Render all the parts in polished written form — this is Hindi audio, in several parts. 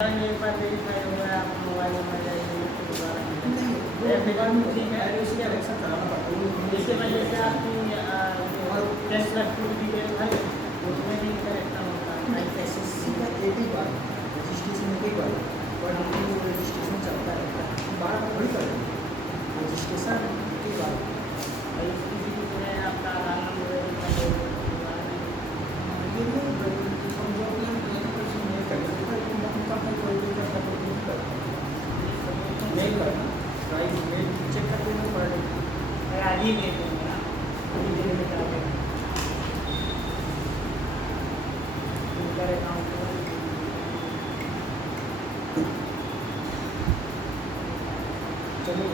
एक बार वेरीफाई हो गया आप मोबाइल नंबर जाइए तो दोबारा ठीक है इसके इलेक्शन कराना पड़ता है। इसके वजह से आपकी प्लस प्लस टू की वेरीफाई उसमें भी करेक्शन होता है। एसएससी का एक ही बार रजिस्ट्रेशन एक ही बार पर वो रजिस्ट्रेशन चलता रहता है, बार बार थोड़ी करेंगे रजिस्ट्रेशन एक ही बार। और इसकी भी में आपका आधार नंबर वेरीफाई नहीं करना प्राइस चेक करके नहीं पड़ेगा आज ही ले लेंगे ना अभी दिन में जाके इनका अकाउंट चलिए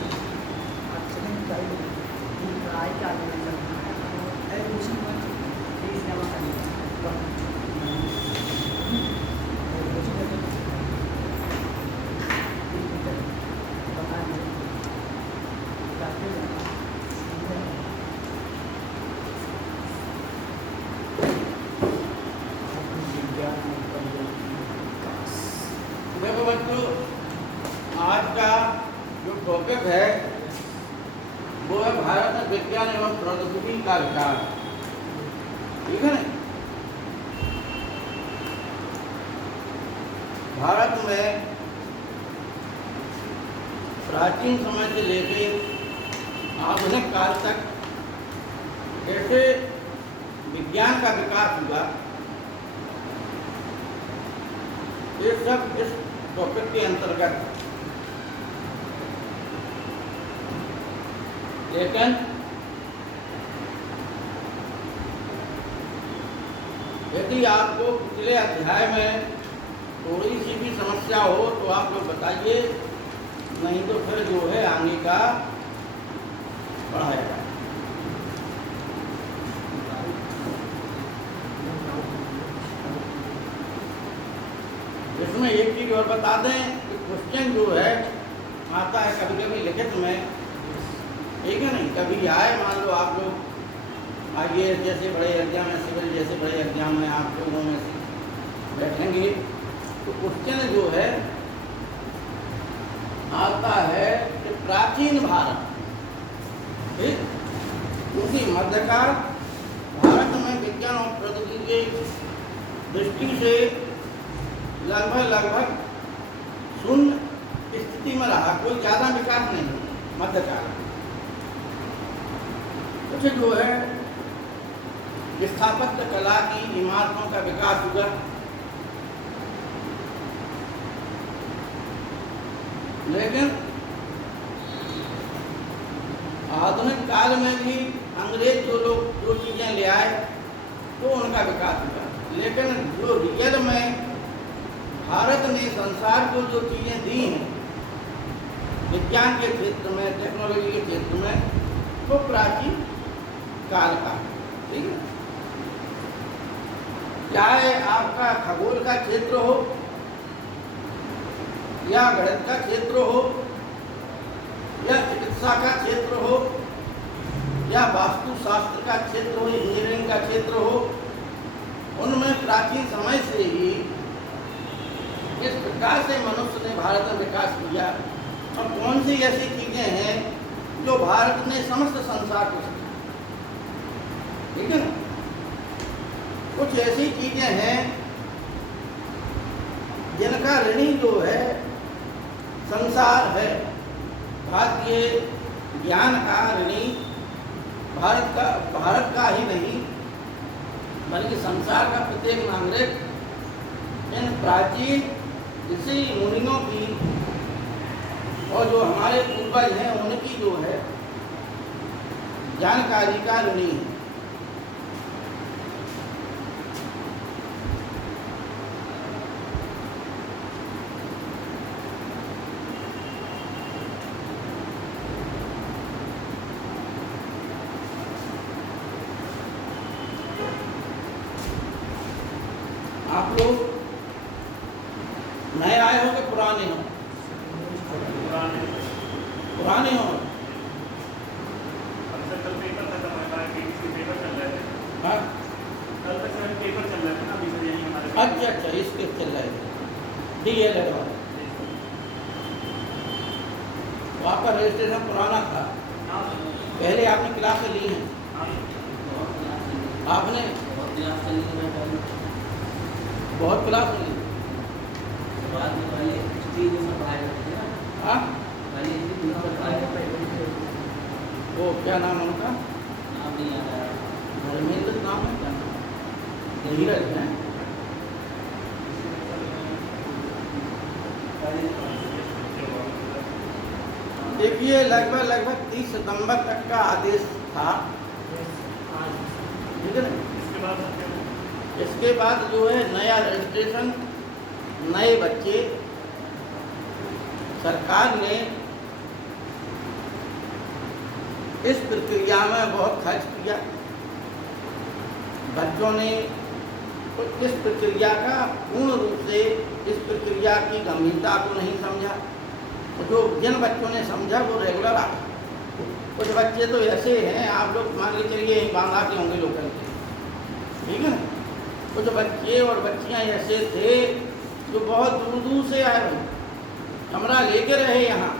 आज चलेंगे चाहिए ट्राई कर लेना एडमिशन फीस जमा करनी देखो बच्चों, आज का जो टॉपिक है वो है भारत में विज्ञान एवं प्रौद्योगिकी का विकास। ठीक है ना? भारत में प्राचीन समय से लेकर आधुनिक काल तक कैसे विज्ञान का विकास हुआ, ये सब इस टॉपिक के अंतर्गत। लेकिन यदि आपको पिछले अध्याय में थोड़ी सी भी समस्या हो तो आप लोग बताइए, नहीं तो फिर जो है आगे का पढ़ाएगा। इसमें एक चीज और बता दें कि क्वेश्चन जो है आता है कभी कभी लिखित में, ठीक है नहीं, कभी आए मान लो आप लोग आइए जैसे बड़े एग्जाम में, सिविल जैसे बड़े एग्जाम में आप लोगों में से बैठेंगे तो क्वेश्चन जो है आता है कि प्राचीन भारत, ठीक, क्योंकि मध्यकाल भारत में विज्ञान और प्रौद्योगिकी की दृष्टि से लगभग शून्य स्थिति में रहा, कोई ज़्यादा विकास नहीं हुआ मध्यकाल। कुछ जो है स्थापत्य कला की इमारतों का विकास हुआ, लेकिन आधुनिक काल में भी अंग्रेज जो लोग जो चीज़ें ले आए तो उनका विकास हुआ, लेकिन जो रियल में भारत ने संसार को जो चीज़ें दी हैं विज्ञान के क्षेत्र में, टेक्नोलॉजी के क्षेत्र में, वो प्राचीन काल का। ठीक है, चाहे आपका खगोल का क्षेत्र हो या गणित का क्षेत्र हो या चिकित्सा का क्षेत्र हो या वास्तुशास्त्र का क्षेत्र हो, इंजीनियरिंग का क्षेत्र हो, उनमें प्राचीन समय से ही इस प्रकार से मनुष्य ने भारत में विकास किया। और कौन सी ऐसी चीजें हैं जो भारत ने समस्त संसार को सिखाई, ठीक है ना? कुछ ऐसी चीजें हैं जिनका ऋणी जो है संसार है। भारतीय ज्ञान का ऋणी भारत का ही नहीं बल्कि संसार का प्रत्येक नागरिक इन प्राचीन ऋषि मुनियों की और जो हमारे पूर्वज हैं उनकी जो है जानकारी का ऋणी है। आप लोग नए आए हो कि पुराने हो? पुराने हो। कल पेपर खत्म हुआ है, पेपर चल रहे थे। हाँ, कल तक पेपर चल रहे थे ना, अभी से यही हमारे अच्छा, इसके चल रहे थे। DLED वाला। तो आपका रजिस्ट्रेशन पुराना था, पहले आपने क्लास ली है, आपने बहुत क्लास ली। हाँ, वो क्या नाम है उनका? धर्मेंद्र नाम है, क्या नाम? धीरज है। देखिए लगभग 30 सितंबर तक का आदेश था, ठीक है ना। इसके बाद जो है नया रजिस्ट्रेशन, नए बच्चे, सरकार ने इस प्रक्रिया में बहुत खर्च किया। बच्चों ने इस प्रक्रिया का पूर्ण रूप से, इस प्रक्रिया की गंभीरता को नहीं समझा। जो जिन बच्चों ने समझा वो रेगुलर आ गए। कुछ बच्चे तो ऐसे हैं, आप लोग मान के चलिए यहीं बांधा के होंगे लोकल के, ठीक है ना। कुछ बच्चे और बच्चियां ऐसे थे जो बहुत दूर दूर से आए हुए, कमरा लेके रहे यहाँ,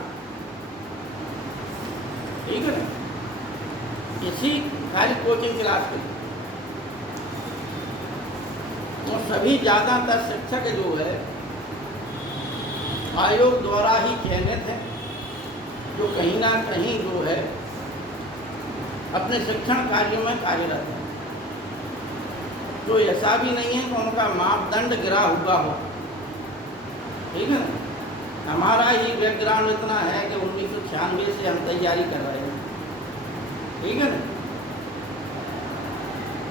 ठीक है ना, इसी खाली कोचिंग क्लास के। और सभी ज़्यादातर शिक्षक जो है आयोग द्वारा ही चयनित है, जो कहीं ना कहीं जो है अपने शिक्षण कार्यों में कार्यरत है। तो ऐसा भी नहीं है कि उनका मापदंड गिरा हुआ हो, ठीक है ना। हमारा ही बैकग्राउंड इतना है कि 1996 से हम तैयारी कर रहे हैं, ठीक है ना।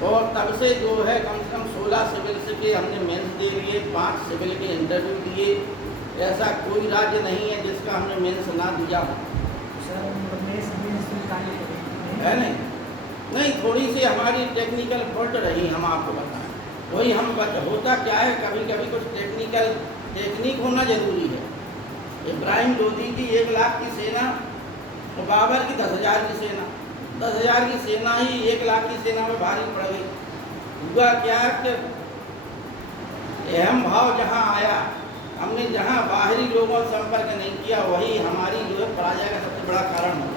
और तब से जो है कम से कम 16 सिविल से के हमने मेंस दे लिए, 5 सिविल के इंटरव्यू दिए। ऐसा कोई राज्य नहीं है जिसका हमने मेंस ना दिया हो, है नहीं। नहीं, थोड़ी सी हमारी टेक्निकल फॉल्ट रही, हम आपको बताएं। वही हम होता क्या है, कभी कभी कुछ टेक्निक होना जरूरी है। इब्राहिम लोदी की 1 लाख की सेना और बाबर की 10,000 की सेना, 10,000 की सेना ही 1 लाख की सेना में भारी पड़ गई। हुआ क्या कि अहम भाव जहाँ आया, हमने जहाँ बाहरी लोगों से संपर्क नहीं किया, वही हमारी जो है पराजय का सबसे बड़ा कारण हो,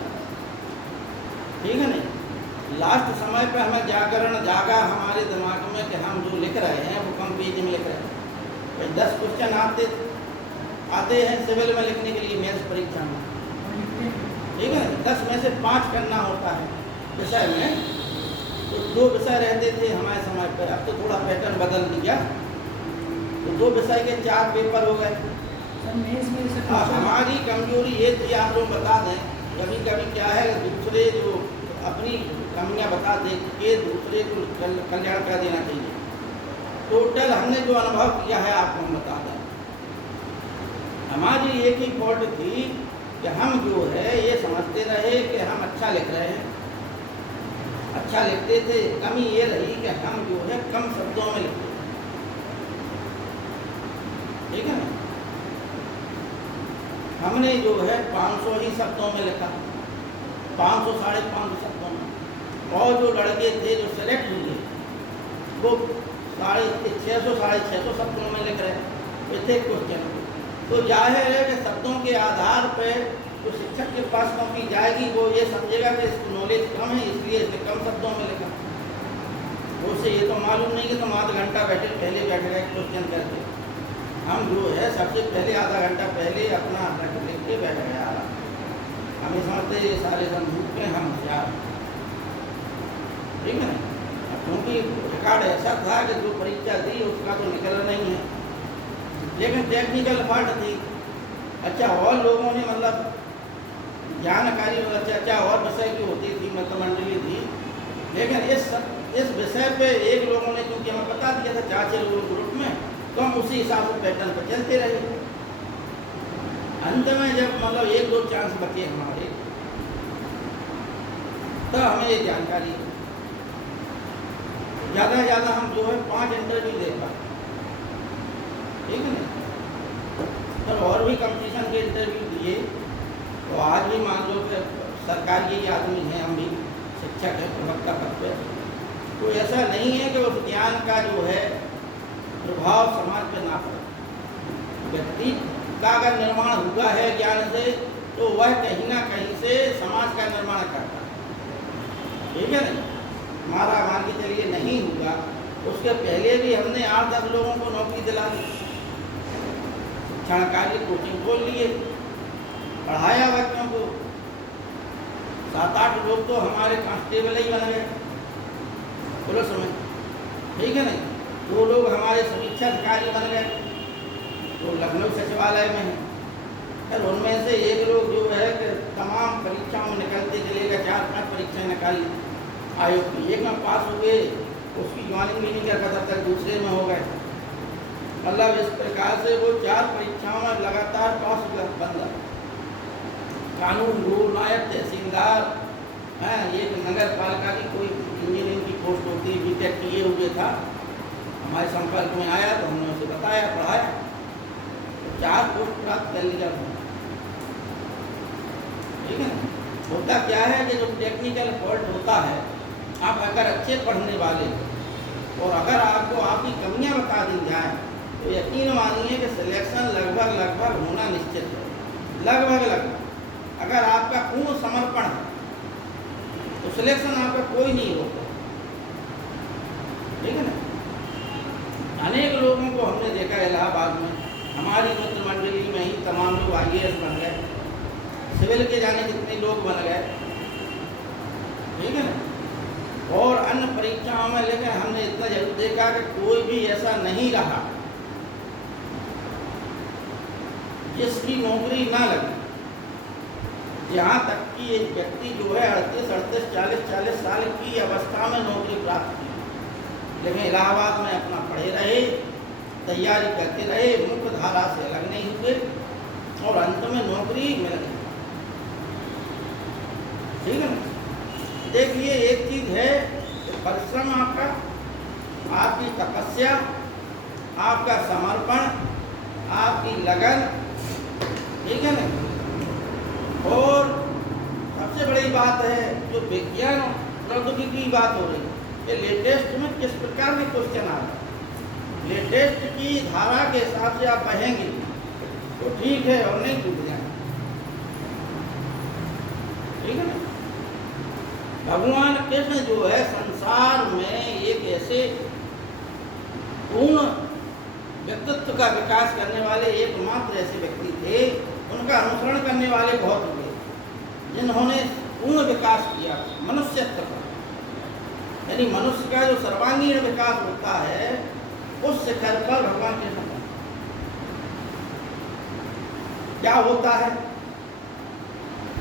ठीक है नहीं। लास्ट समय पे हमें जागा हमारे दिमाग में कि हम जो लिख रहे हैं वो कम पेज में लिख रहे हैं। भाई 10 क्वेश्चन आते हैं सिविल में लिखने के लिए मेंस परीक्षा में, ठीक है ना। 10 में से 5 करना होता है विषय में, तो 2 विषय रहते थे हमारे समय पर। अब तो थोड़ा पैटर्न बदल दिया, तो 2 विषय के 4 पेपर हो गए। हमारी कमजोरी ये थी, आप लोग बता दें, कभी कभी क्या है दूसरे जो अपनी कमियां बता दे के दूसरे को कल्याण कर देना चाहिए। टोटल हमने जो अनुभव किया है आपको हम बता दें। हमारी एक ही फॉल्ट थी कि हम जो है ये समझते रहे कि हम अच्छा लिख रहे हैं, अच्छा लिखते थे। कमी ये रही कि हम जो है कम शब्दों में लिखते, ठीक है ना। हमने जो है 500 ही शब्दों में लिखा, 500 साढ़े 500 शब्दों में। और जो लड़के थे जो सेलेक्ट हुए वो 650 साढ़े 600 शब्दों में लिख रहे थे क्वेश्चन। तो जाहिर है कि शब्दों के आधार पर जो शिक्षक के पास कॉपी जाएगी वो ये समझेगा कि इसकी नॉलेज कम है, इसलिए इसने कम शब्दों में लिखा। उसे ये तो मालूम नहीं कि तुम आधा घंटा पहले बैठ गए क्वेश्चन करके। हम जो है सबसे पहले आधा घंटा पहले अपना लिख के बैठ गया। हमें समझते ये सारे समझूक के हम होशियार, ठीक है ना। क्योंकि रिकॉर्ड ऐसा था कि जो परीक्षा दी उसका तो निकला नहीं है, लेकिन टेक्निकल फॉल्ट थी। अच्छा, और लोगों ने मतलब जानकारी अच्छा और विषय की होती थी, मतलब मंडली थी, लेकिन इस विषय पे एक लोगों ने क्योंकि हमें बता दिया था 4-6 लोगों के ग्रुप में, तो हम उसी हिसाब से पैटर्न पर चलते रहे। अंत में जब मतलब 1-2 चांस बचे हमारे, तो हमें ये जानकारी ज़्यादा से ज़्यादा हम जो है 5 इंटरव्यू दे पाए, ठीक है ना। तो और भी कंपटीशन के इंटरव्यू दिए, तो आज भी मान लो कि सरकारी ही आदमी हैं, हम भी शिक्षक हैं, प्रवक्ता पद पे। तो ऐसा नहीं है कि उस ज्ञान का जो है प्रभाव समाज पर ना पड़े, व्यक्ति का अगर निर्माण हुआ है ज्ञान से, तो वह कहीं ना कहीं से समाज का निर्माण करता है, ठीक है ना। हमारा मान के चलिए नहीं हुआ, उसके पहले भी हमने 8-10 लोगों को नौकरी दिला दी, शिक्षणकारी कोचिंग खोल लिए, पढ़ाया बच्चों को। 7-8 लोग तो हमारे कांस्टेबल ही बन गए पुलिस में, ठीक है ना। 2 लोग हमारे समीक्षा अधिकारी बन गए, तो लखनऊ सचिवालय में है। फिर उनमें से एक लोग जो है कि तमाम परीक्षाओं में निकलते चले गए, 4-5 परीक्षाएं निकाली आयोग की, एक में पास हो गए, उसकी ज्वाइनिंग भी नहीं कर पाता तक दूसरे में हो गए। मतलब इस प्रकार से वो 4 परीक्षाओं में लगातार पास बंदा, कानून रो, नायब तहसीलदार, हैं, एक नगर पालिका की कोई इंजीनियरिंग की पोस्ट होती है, बीटेक किए हुए था, हमारे संपर्क में आया तो हमने उसे बताया, पढ़ाया, तो 4 पोस्ट प्राप्त कर लिया, ठीक है ना। होता क्या है कि जो टेक्निकल फॉल्ट होता है, आप अगर अच्छे पढ़ने वाले और अगर आपको आपकी कमियां बता दी जाए, तो यकीन मानिए कि सिलेक्शन लगभग होना निश्चित है, लगभग। अगर आपका पूर्ण समर्पण है तो सिलेक्शन आपका कोई नहीं होगा, ठीक है ना। अनेक लोगों को हमने देखा इलाहाबाद में, हमारी मित्र मंडली में ही तमाम लोग IAS बन गए, सिविल के जाने कितने लोग बन गए, ठीक है ना। और अन्य परीक्षाओं में, लेकिन हमने इतना जरूर देखा कि कोई भी ऐसा नहीं रहा जिसकी नौकरी ना लगी। यहाँ तक कि एक व्यक्ति जो है 38, 40 साल की अवस्था में नौकरी प्राप्त की, लेकिन इलाहाबाद में अपना पढ़े रहे, तैयारी करते रहे, मुख्य धारा से अलग नहीं हुए और अंत में नौकरी मिल गई, ठीक है ना। देखिए, एक चीज़ है कि परिश्रम आपका, आपकी तपस्या, आपका समर्पण, आपकी लगन, ठीक है ना। और सबसे बड़ी बात है जो विज्ञान प्रौद्योगिकी की बात हो रही है, कि लेटेस्ट में किस प्रकार के क्वेश्चन आ रहे हैं। लेटेस्ट की धारा के हिसाब से आप बहेंगे तो ठीक है, और नहीं टूट जाएंगे, ठीक है ना। भगवान कृष्ण जो है संसार में एक ऐसे पूर्ण व्यक्तित्व का विकास करने वाले एकमात्र ऐसे व्यक्ति थे, उनका अनुसरण करने वाले बहुत हुए, जिन्होंने पूर्ण विकास किया मनुष्यत्व का, यानी मनुष्य का जो सर्वांगीण विकास होता है, उस शिखर पर भगवान कृष्ण क्या होता है।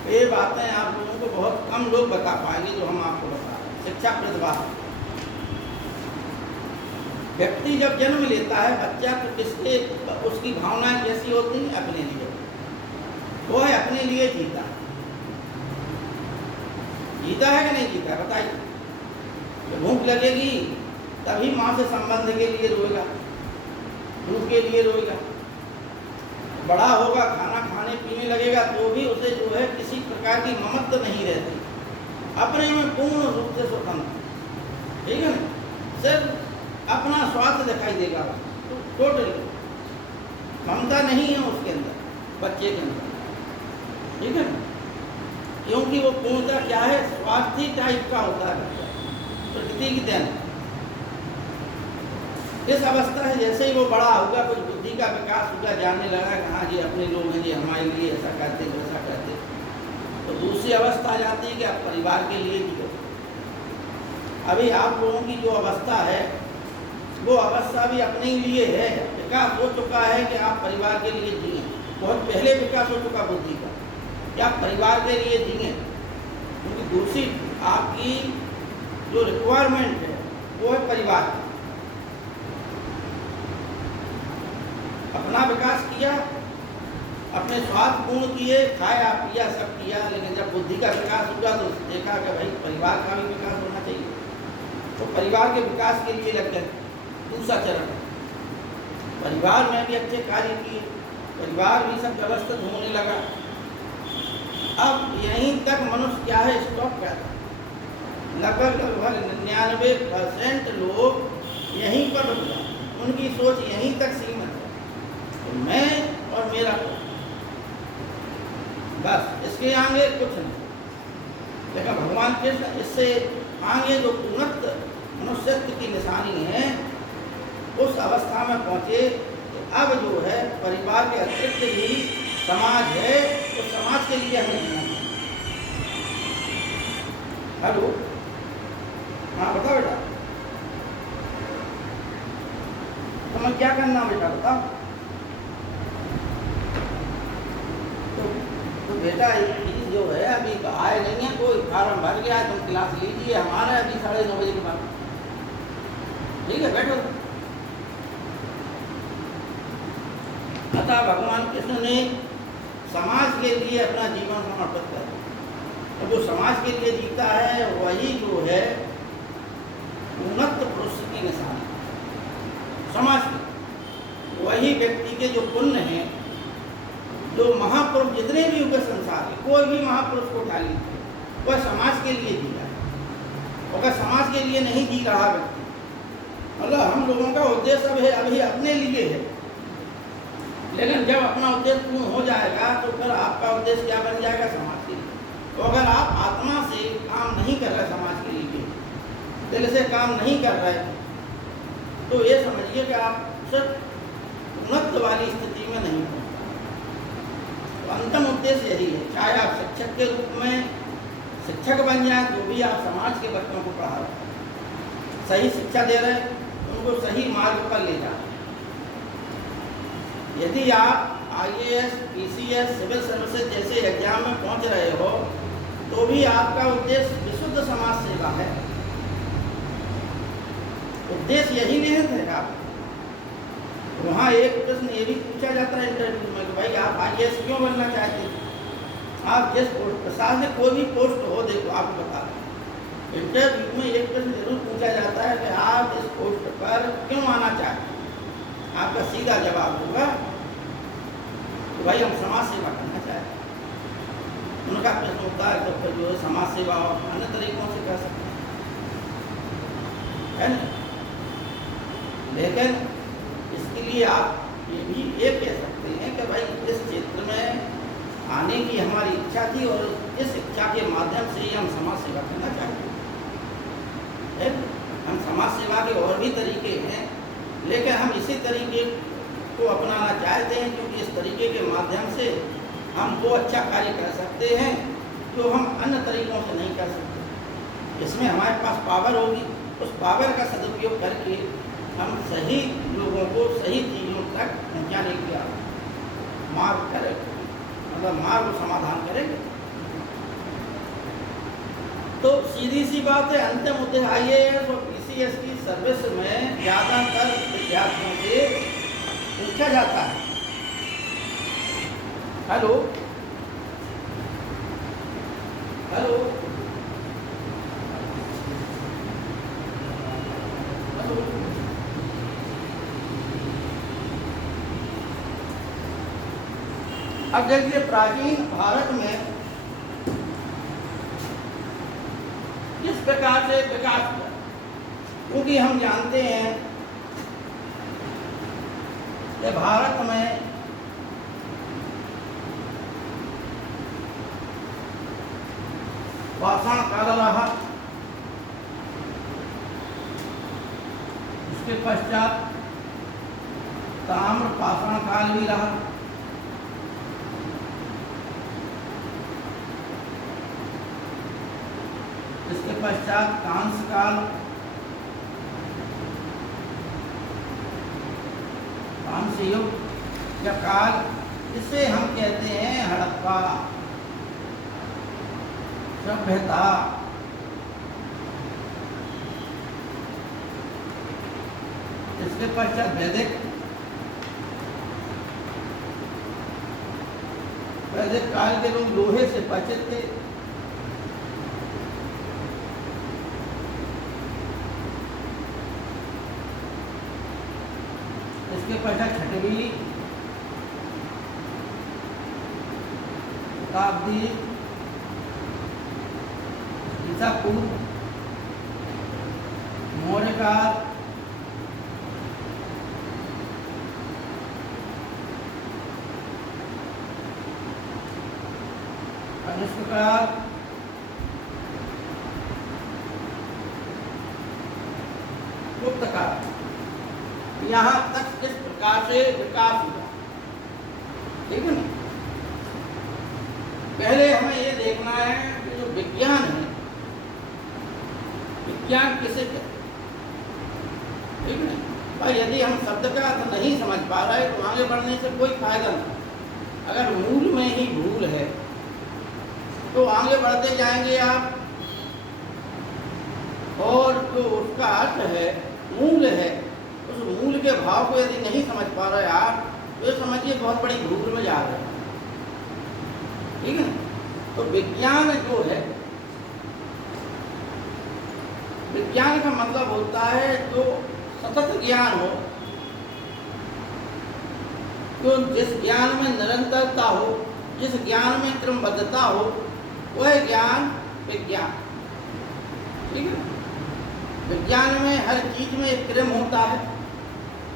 ये बातें आप लोगों को बहुत कम लोग बता पाएंगे जो हम आपको बता रहे हैं। शिक्षा प्रतिभा, व्यक्ति जब जन्म लेता है बच्चा, तो किसके उसकी भावनाएं कैसी होती हैं? अपने लिए, वो है अपने लिए जीता है। जीता है कि नहीं जीता है बताइए। जब भूख लगेगी तभी माँ से संबंध के लिए रोएगा, दूध के लिए रोएगा। बड़ा होगा, खाना खाने पीने लगेगा तो भी उसे जो है किसी प्रकार की ममत्व नहीं रहती, अपने में पूर्ण रूप से स्वतंत्र, ठीक है ना। सिर्फ अपना स्वार्थ दिखाई देगा, तो टोटली ममता नहीं है उसके अंदर, बच्चे के अंदर, ठीक है ना। क्योंकि वो पूर्णतः क्या है, स्वार्थी टाइप का होता है बच्चा, प्रकृति की देन। इस अवस्था है जैसे ही वो बड़ा होगा, कुछ बुद्धि का विकास होगा, जानने लगा कि हाँ जी अपने लोग हैं जी, हमारे लिए ऐसा करते वैसा करते, तो दूसरी अवस्था आ जाती है कि आप परिवार के लिए जियो। अभी आप लोगों की जो अवस्था है वो अवस्था भी अपने लिए है, विकास हो चुका है कि आप परिवार के लिए जिए। बहुत पहले विकास हो चुका बुद्धि का कि आप परिवार के लिए जिए, क्योंकि दूसरी आपकी जो रिक्वायरमेंट है वो है परिवार। अपना विकास किया, अपने स्वार्थ पूर्ण किए, खाया पिया सब किया, लेकिन जब बुद्धि का विकास हुआ तो देखा कि भाई परिवार का भी विकास होना चाहिए, तो परिवार के विकास के लिए लग गए। दूसरा चरण, परिवार में भी अच्छे कार्य किए, परिवार भी सब व्यवस्थित होने लगा। अब यहीं तक मनुष्य क्या है, स्टॉप कर था। लगभग 99% लोग यहीं पर रुक गए, उनकी सोच यहीं तक सीमित है। तो मैं और मेरा पुत्र, बस इसके आगे कुछ नहीं। लेकिन भगवान कृष्ण इससे आगे जो पूर्णत्व मनुष्यत्व की निशानी है, उस अवस्था में पहुंचे कि अब जो है परिवार के अतिरिक्त भी समाज है, तो समाज के लिए हमें जीना चाहिए। हेलो, हाँ बताओ बेटा, तुम्हें क्या करना बेटा बताओ। तो बेटा ये जो है अभी आए नहीं है, कोई फॉर्म भर गया है, तुम क्लास लीजिए, हमारा अभी 9:30 बजे के बाद, ठीक है बैठो। अतः भगवान कृष्ण ने समाज के लिए अपना जीवन समर्पित कर दिया। और जो समाज के लिए जीता है वही जो है उन्नत पुरुष की निशानी। समाज के वही व्यक्ति के जो पुण्य हैं, जो महापुरुष जितने भी हुए संसार के, कोई भी महापुरुष को उठा लीजिए, वह समाज के लिए जी रहा है। अगर समाज के लिए नहीं जी रहा व्यक्ति, मतलब हम लोगों का उद्देश्य अभी अपने लिए है, लेकिन जब अपना उद्देश्य पूर्ण हो जाएगा तो फिर आपका उद्देश्य क्या बन जाएगा? समाज के लिए। तो अगर आप आत्मा से काम नहीं कर रहे समाज के लिए, दिल से काम नहीं कर रहे, तो ये समझिए कि आप सिर्फ उन्नत वाली स्थिति में नहीं हो। तो अंतिम उद्देश्य यही है, चाहे आप शिक्षक के रूप में शिक्षक बन जाए, तो भी आप समाज के बच्चों को पढ़ा रहे, सही शिक्षा दे रहे, उनको सही मार्ग पर ले जा रहे। यदि आप IAS, PCS, सिविल सर्विसेज जैसे एग्जाम में पहुंच रहे हो, तो भी आपका उद्देश्य विशुद्ध समाज सेवा है। उद्देश्य यही निहित है। आप वहाँ एक प्रश्न ये भी पूछा जाता है इंटरव्यू में कि भाई आप IAS क्यों बनना चाहते हैं? आप जिस पोस्ट, प्रशासनिक कोई भी पोस्ट हो, देखो आपको बता दें, इंटरव्यू में एक प्रश्न जरूर पूछा जाता है कि आप इस पोस्ट पर क्यों आना चाहते हैं? आपका सीधा जवाब होगा तो भाई हम समाज सेवा करना चाहते हैं। उनका प्रश्न होता है तो फिर जो है समाज सेवा अन्य तरीकों से कर सकते हैं, है ना? लेकिन इसके लिए आप ये कह सकते हैं कि भाई इस क्षेत्र में आने की हमारी इच्छा थी और इस इच्छा के माध्यम से ही हम समाज सेवा करना चाहते हैं। हम समाज सेवा के और भी तरीके हैं, लेकिन हम इसी तरीके को अपनाना चाहते हैं, क्योंकि इस तरीके के माध्यम से हम वो अच्छा कार्य कर सकते हैं जो हम अन्य तरीकों से नहीं कर सकते। इसमें हमारे पास पावर होगी, उस पावर का सदुपयोग करके हम सही लोगों को सही चीज़ों तक पहुँचाने की मार्ग करेंगे, मतलब मार्ग समाधान करेंगे। तो सीधी सी बात है, अंतिम उद्देश्य IAS और PCS की सर्विस में ज़्यादातर विद्यार्थियों से पूछा जाता है। हेलो हेलो हेलो, अब देखिए प्राचीन भारत में किस प्रकार से विकास हुआ, क्योंकि हम जानते हैं कि भारत में पाषाण काल रहा, उसके पश्चात ताम्र पाषाण काल भी रहा, इसके पश्चात कांस्य काल, कांस्य युग या काल, इसे हम कहते हैं हड़प्पा सभ्यता। इसके पश्चात वैदिक काल के लोग लोहे से परिचित थे। इसके पश्चात छठवीं शताब्दी ईसा पूर्व, मौर्य काल, अनिष्ट काल, गुप्त काल। यहाँ तक किस प्रकार से विकास हुआ, ठीक है ना। पहले हमें ये देखना है कि जो विज्ञान है, विज्ञान किसे कहते हैं, ठीक है ना। भाई यदि हम शब्द का अर्थ नहीं समझ पा रहे तो आगे बढ़ने से कोई फायदा नहीं। अगर मूल में ही भूल है तो आगे बढ़ते जाएंगे आप, और जो उसका अर्थ है, मूल है, उस मूल के भाव को यदि नहीं समझ पा रहे आप तो ये समझिए बहुत बड़ी भूल में जा रहे हैं, ठीक है। तो विज्ञान जो है, विज्ञान का मतलब होता है जो सतत ज्ञान हो, जो जिस ज्ञान में निरंतरता हो, जिस ज्ञान में क्रमबद्धता हो, वह ज्ञान विज्ञान, ठीक है। विज्ञान में हर चीज में एक क्रम होता है,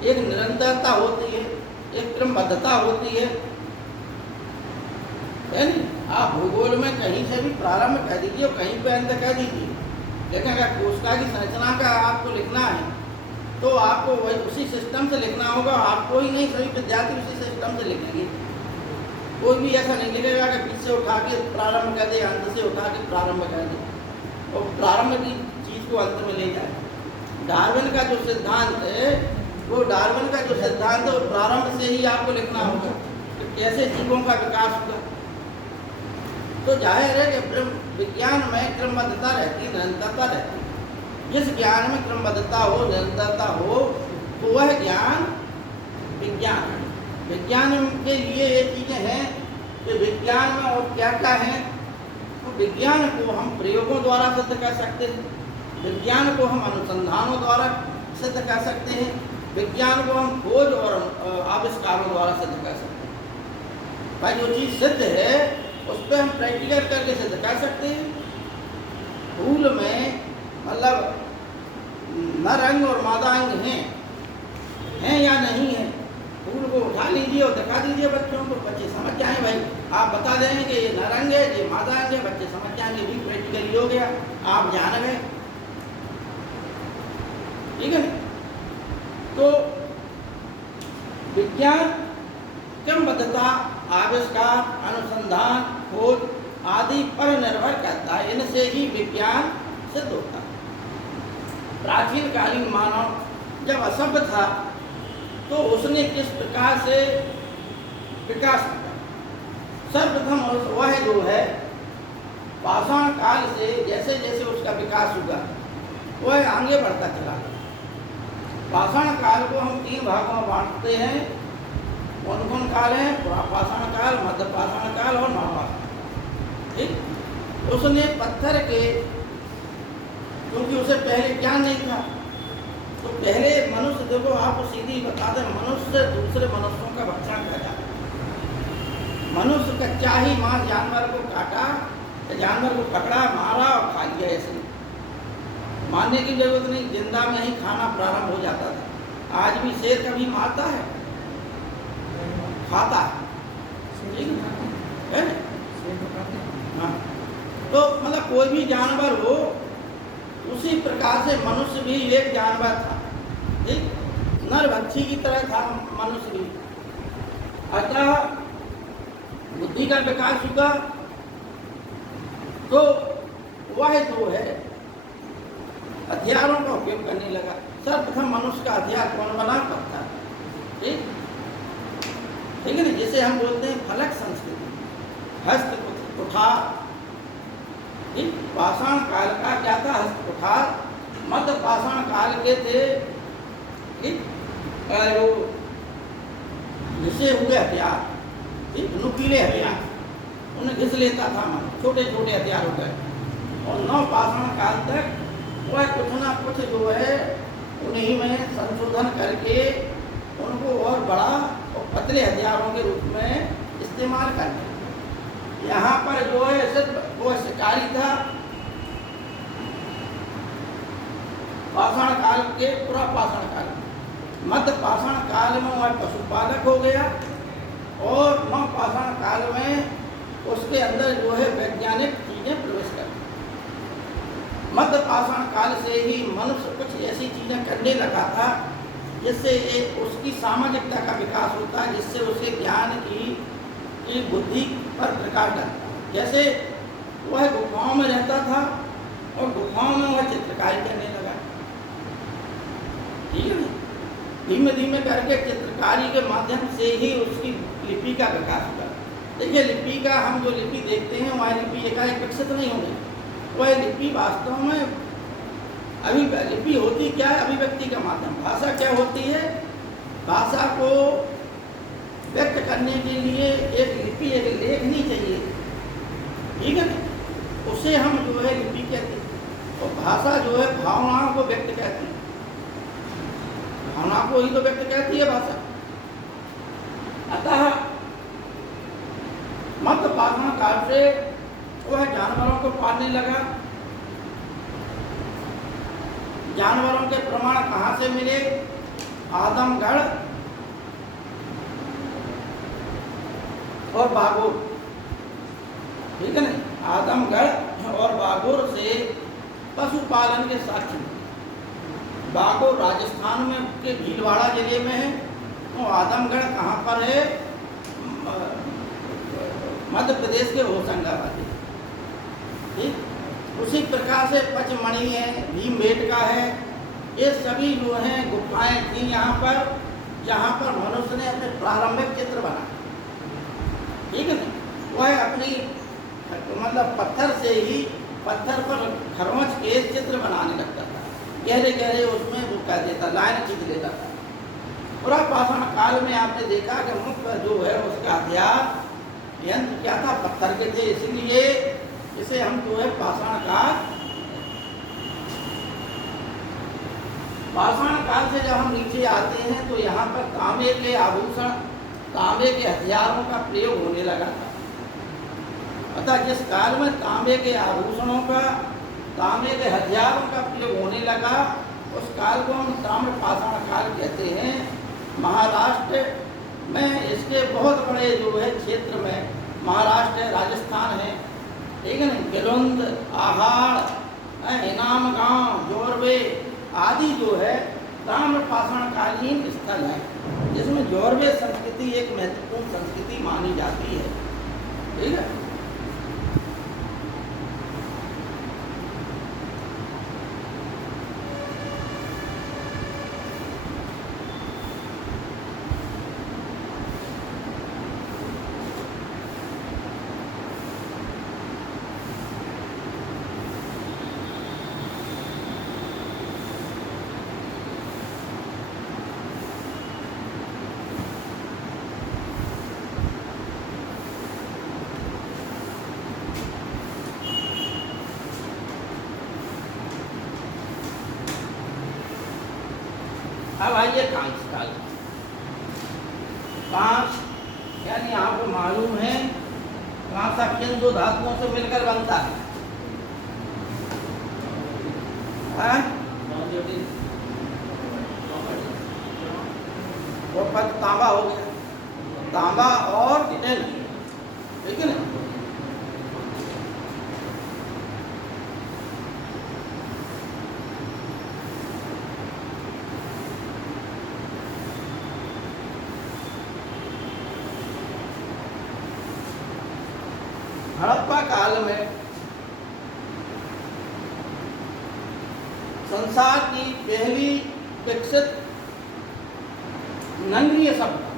एक निरंतरता होती है, एक क्रमबद्धता होती है नहीं। आप भूगोल में कहीं से भी प्रारंभ कह दीजिए और कहीं पे अंत कह दीजिए, लेकिन अगर कोशिका की संरचना का आपको लिखना है तो आपको वही उसी सिस्टम से लिखना होगा। आपको ही नहीं, सभी विद्यार्थी उसी सिस्टम से लिखेंगे। कोई भी ऐसा नहीं लिखेगा कि बीच से उठा के प्रारंभ कर दे, अंत से उठा के प्रारंभ कर दे और प्रारंभ की चीज को अंत में ले जाए। डार्विन का जो सिद्धांत है, वो डार्विन का जो सिद्धांत है वो प्रारंभ से ही आपको लिखना होगा कि कैसे जीवों का विकास हुआ। तो जाहिर है कि विज्ञान में क्रमबद्धता रहती है, निरंतरता रहती है। जिस ज्ञान में क्रमबद्धता हो, निरंतरता हो, तो वह ज्ञान विज्ञान है। विज्ञान के लिए ये चीज़ें हैं कि विज्ञान में और क्या क्या है। तो विज्ञान को हम प्रयोगों द्वारा सिद्ध कर सकते हैं, विज्ञान को हम अनुसंधानों द्वारा सिद्ध कर सकते हैं, विज्ञान को हम खोज और आविष्कारों द्वारा सिद्ध कर सकते हैं। भाई जो चीज़ सिद्ध है उस पर हम प्रैक्टिकल करके सिद्ध कर सकते हैं। फूल में मतलब न रंग और मादा अंग हैं या नहीं है, फूल को उठा लीजिए और दिखा दीजिए बच्चों को, बच्चे समझ जाएं। भाई आप बता देंगे कि ये न रंग है, ये मादा अंग है, बच्चे समझ जाएंगे, भी प्रैक्टिकली हो गया, आप जान गए, ठीक है। तो विज्ञान क्रमबद्धता, आविष्कार, अनुसंधान, खोज आदि पर निर्भर करता है। इनसे ही विज्ञान सिद्ध होता है। प्राचीन कालीन मानव जब असभ्य था तो उसने किस प्रकार से विकास किया। सर्वप्रथम वह जो है पाषाण काल से जैसे जैसे उसका विकास हुआ वह आगे बढ़ता चला। पाषाण काल को हम 3 भागों में बांटते हैं। कौन कौन काल है? पुरापाषाण काल, मध्य पाषाण काल और महापाषाण। ठीक, उसने पत्थर के, क्योंकि उसे पहले ज्ञान नहीं था, तो पहले मनुष्य, देखो आपको सीधी बता दें, मनुष्य दूसरे मनुष्यों का भक्षण करता है। मनुष्य कच्चा ही मांस जानवर को काटा, जानवर को पकड़ा, मारा और खा लिया। ऐसे मारने की जरूरत नहीं, जिंदा में ही खाना प्रारंभ हो जाता था। आज भी शेर कभी मारता है? खाता है, है ना? हाँ, तो मतलब कोई भी जानवर हो, उसी प्रकार से मनुष्य भी एक जानवर था। ठीक, नरभक्षी की तरह था मनुष्य भी। अतः बुद्धि का विकास हुआ तो वह जो है हथियारों का उपयोग करने लगा। सर्वप्रथम मनुष्य का हथियार कौन बना? पत्थर। ठीक, ठीक है ना, जिसे हम बोलते हैं फलक संस्कृति, हस्त कुठार। ठीक, पाषाण काल का क्या था? हस्त कुठार। मध्य पाषाण काल के थे ठीक घिसे हुए हथियार, ठीक, नुकीले हथियार, उन्हें घिस लेता था मन, छोटे छोटे हथियार हो गए। और नव पाषाण काल तक वह कुछ ना कुछ जो है उन्हीं में संशोधन करके उनको और बड़ा और पतले हथियारों के रूप में इस्तेमाल करते। यहाँ पर जो है सिर्फ वो शिकारी था पाषाण काल के, पूरा पाषाण काल। मध्य पाषाण काल में वह पशुपालक हो गया और नव पाषाण काल में उसके उसके अंदर जो है वैज्ञानिक चीज़ें प्रवेश करती। मध्य पाषाण काल से ही मनुष्य कुछ ऐसी चीज़ें करने लगा था जिससे उसकी सामाजिकता का विकास होता है, जिससे उसके ज्ञान की बुद्धि पर प्रकाश डालता है। जैसे वह गुफाओं में रहता था और गुफाओं में वह चित्रकारी करने लगा, ठीक है ना। धीमे धीमे करके चित्रकारी के माध्यम से ही उसकी लिपि का विकास हुआ। देखिए, लिपि का हम जो लिपि देखते हैं वह लिपि एकाएक विकसित नहीं होगी। वह लिपि वास्तव में लिपि होती क्या है? अभिव्यक्ति का माध्यम। भाषा क्या होती है? भाषा को व्यक्त करने के लिए एक लिपि, एक लेखनी चाहिए, ठीक है ना। उसे हम जो है लिपि कहते हैं। और भाषा जो है भावनाओं को व्यक्त करती है, भावना को ही तो व्यक्त करती है भाषा। अतः मध्य पाषाण काल से वह जानवरों को पालने लगा। जानवरों के प्रमाण कहाँ से मिले? आदमगढ़ और बागोर, ठीक है ना। आदमगढ़ और बागोर से पशुपालन के साक्ष्य। बागोर राजस्थान में के भीलवाड़ा जिले में है, और आदमगढ़ कहाँ पर है? मध्य प्रदेश के होशंगाबाद। ठीक, उसी प्रकार से पचमढ़ी है, भीमबेटका है, ये सभी जो हैं गुफाएं थी यहाँ पर, जहाँ पर मनुष्य ने अपने प्रारंभिक चित्र बनाए, ठीक है ना। वह अपनी मतलब पत्थर से ही, पत्थर पर खरोंच के चित्र बनाने लगता था, गहरे गहरे उसमें वो कर देता, लाइन खींच देता था। और पाषाण काल में आपने देखा कि मुख्य जो है उसका हथियार यंत्र क्या था? पत्थर के थे। इसलिए इसे हम जो है पाषाण काल से जब हम नीचे आते हैं तो यहाँ पर तांबे के आभूषण, तांबे के हथियारों का प्रयोग होने लगा था। अतः जिस काल में तांबे के आभूषणों का, तांबे के हथियारों का प्रयोग होने लगा, उस काल को हम ताम्र पाषाण काल कहते हैं। महाराष्ट्र में इसके बहुत बड़े जो है क्षेत्र में, महाराष्ट्र है, राजस्थान है, ठीक है ना, गिलुंद, आहाड़, इनाम गांव, जोरवे आदि जो है ताम्र पाषाण कालीन स्थल है, जिसमें जोरवे संस्कृति एक महत्वपूर्ण संस्कृति मानी जाती है, ठीक है। अब आइए कांस्य काल। कांस्य यानी आपको मालूम है कांसा किन दो धातुओं से मिलकर बनता है? वो पद तांबा हो गया, तांबा और टिन, ठीक है ना। हड़प्पा काल में संसार की पहली विकसित नगरीय सभ्यता,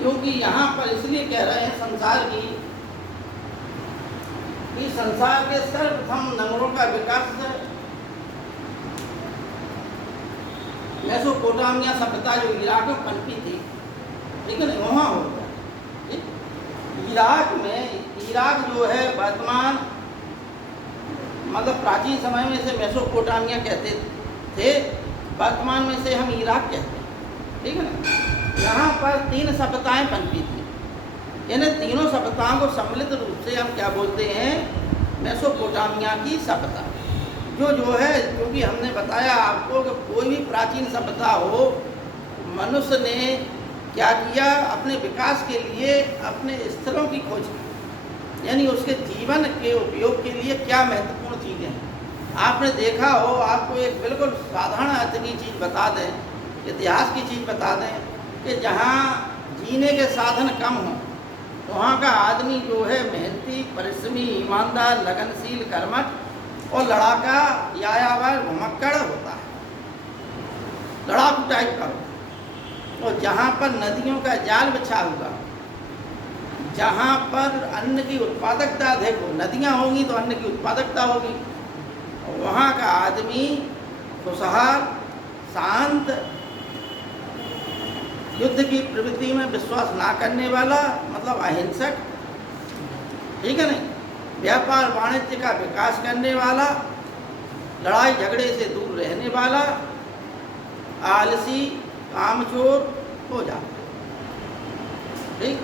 क्योंकि यहाँ पर इसलिए कह रहे हैं संसार की, कि संसार के सर्वप्रथम नगरों का विकास मेसोपोटामिया सभ्यता जो इराक में पनपी थी, ठीक है ना, वहाँ हो गया। इराक में, इराक जो है वर्तमान मतलब प्राचीन समय में इसे मेसोपोटामिया कहते थे, वर्तमान में से हम इराक कहते हैं, ठीक है ना। यहाँ पर 3 सभ्यताएं पनपी थी, यानी तीनों सभ्यताओं को सम्मिलित रूप से हम क्या बोलते हैं? मेसोपोटामिया की सभ्यता। जो है, क्योंकि हमने बताया आपको कि कोई भी प्राचीन सभ्यता हो, मनुष्य ने क्या किया, अपने विकास के लिए अपने स्थलों की खोज की, यानी उसके जीवन के उपयोग के लिए क्या महत्वपूर्ण चीज़ें हैं। आपने देखा हो, आपको एक बिल्कुल साधारण अर्थ की चीज़ बता दें, इतिहास की चीज़ बता दें कि जहाँ जीने के साधन कम हों वहाँ का आदमी जो है मेहनती, परिश्रमी, ईमानदार, लगनशील, कर्मठ और लड़ाका, यायावर, घुमक्कड़ होता है, लड़ाकू टाइप का होता है। और जहाँ पर नदियों का जाल बिछा हुआ, जहाँ पर अन्न की उत्पादकता अधिक हो, नदियाँ होंगी तो अन्न की उत्पादकता होगी, और वहाँ का आदमी खुशहाल, शांत, युद्ध की प्रवृत्ति में विश्वास ना करने वाला, मतलब अहिंसक, ठीक है नहीं, व्यापार वाणिज्य का विकास करने वाला, लड़ाई झगड़े से दूर रहने वाला, आलसी, कामचोर हो जाता। ठीक,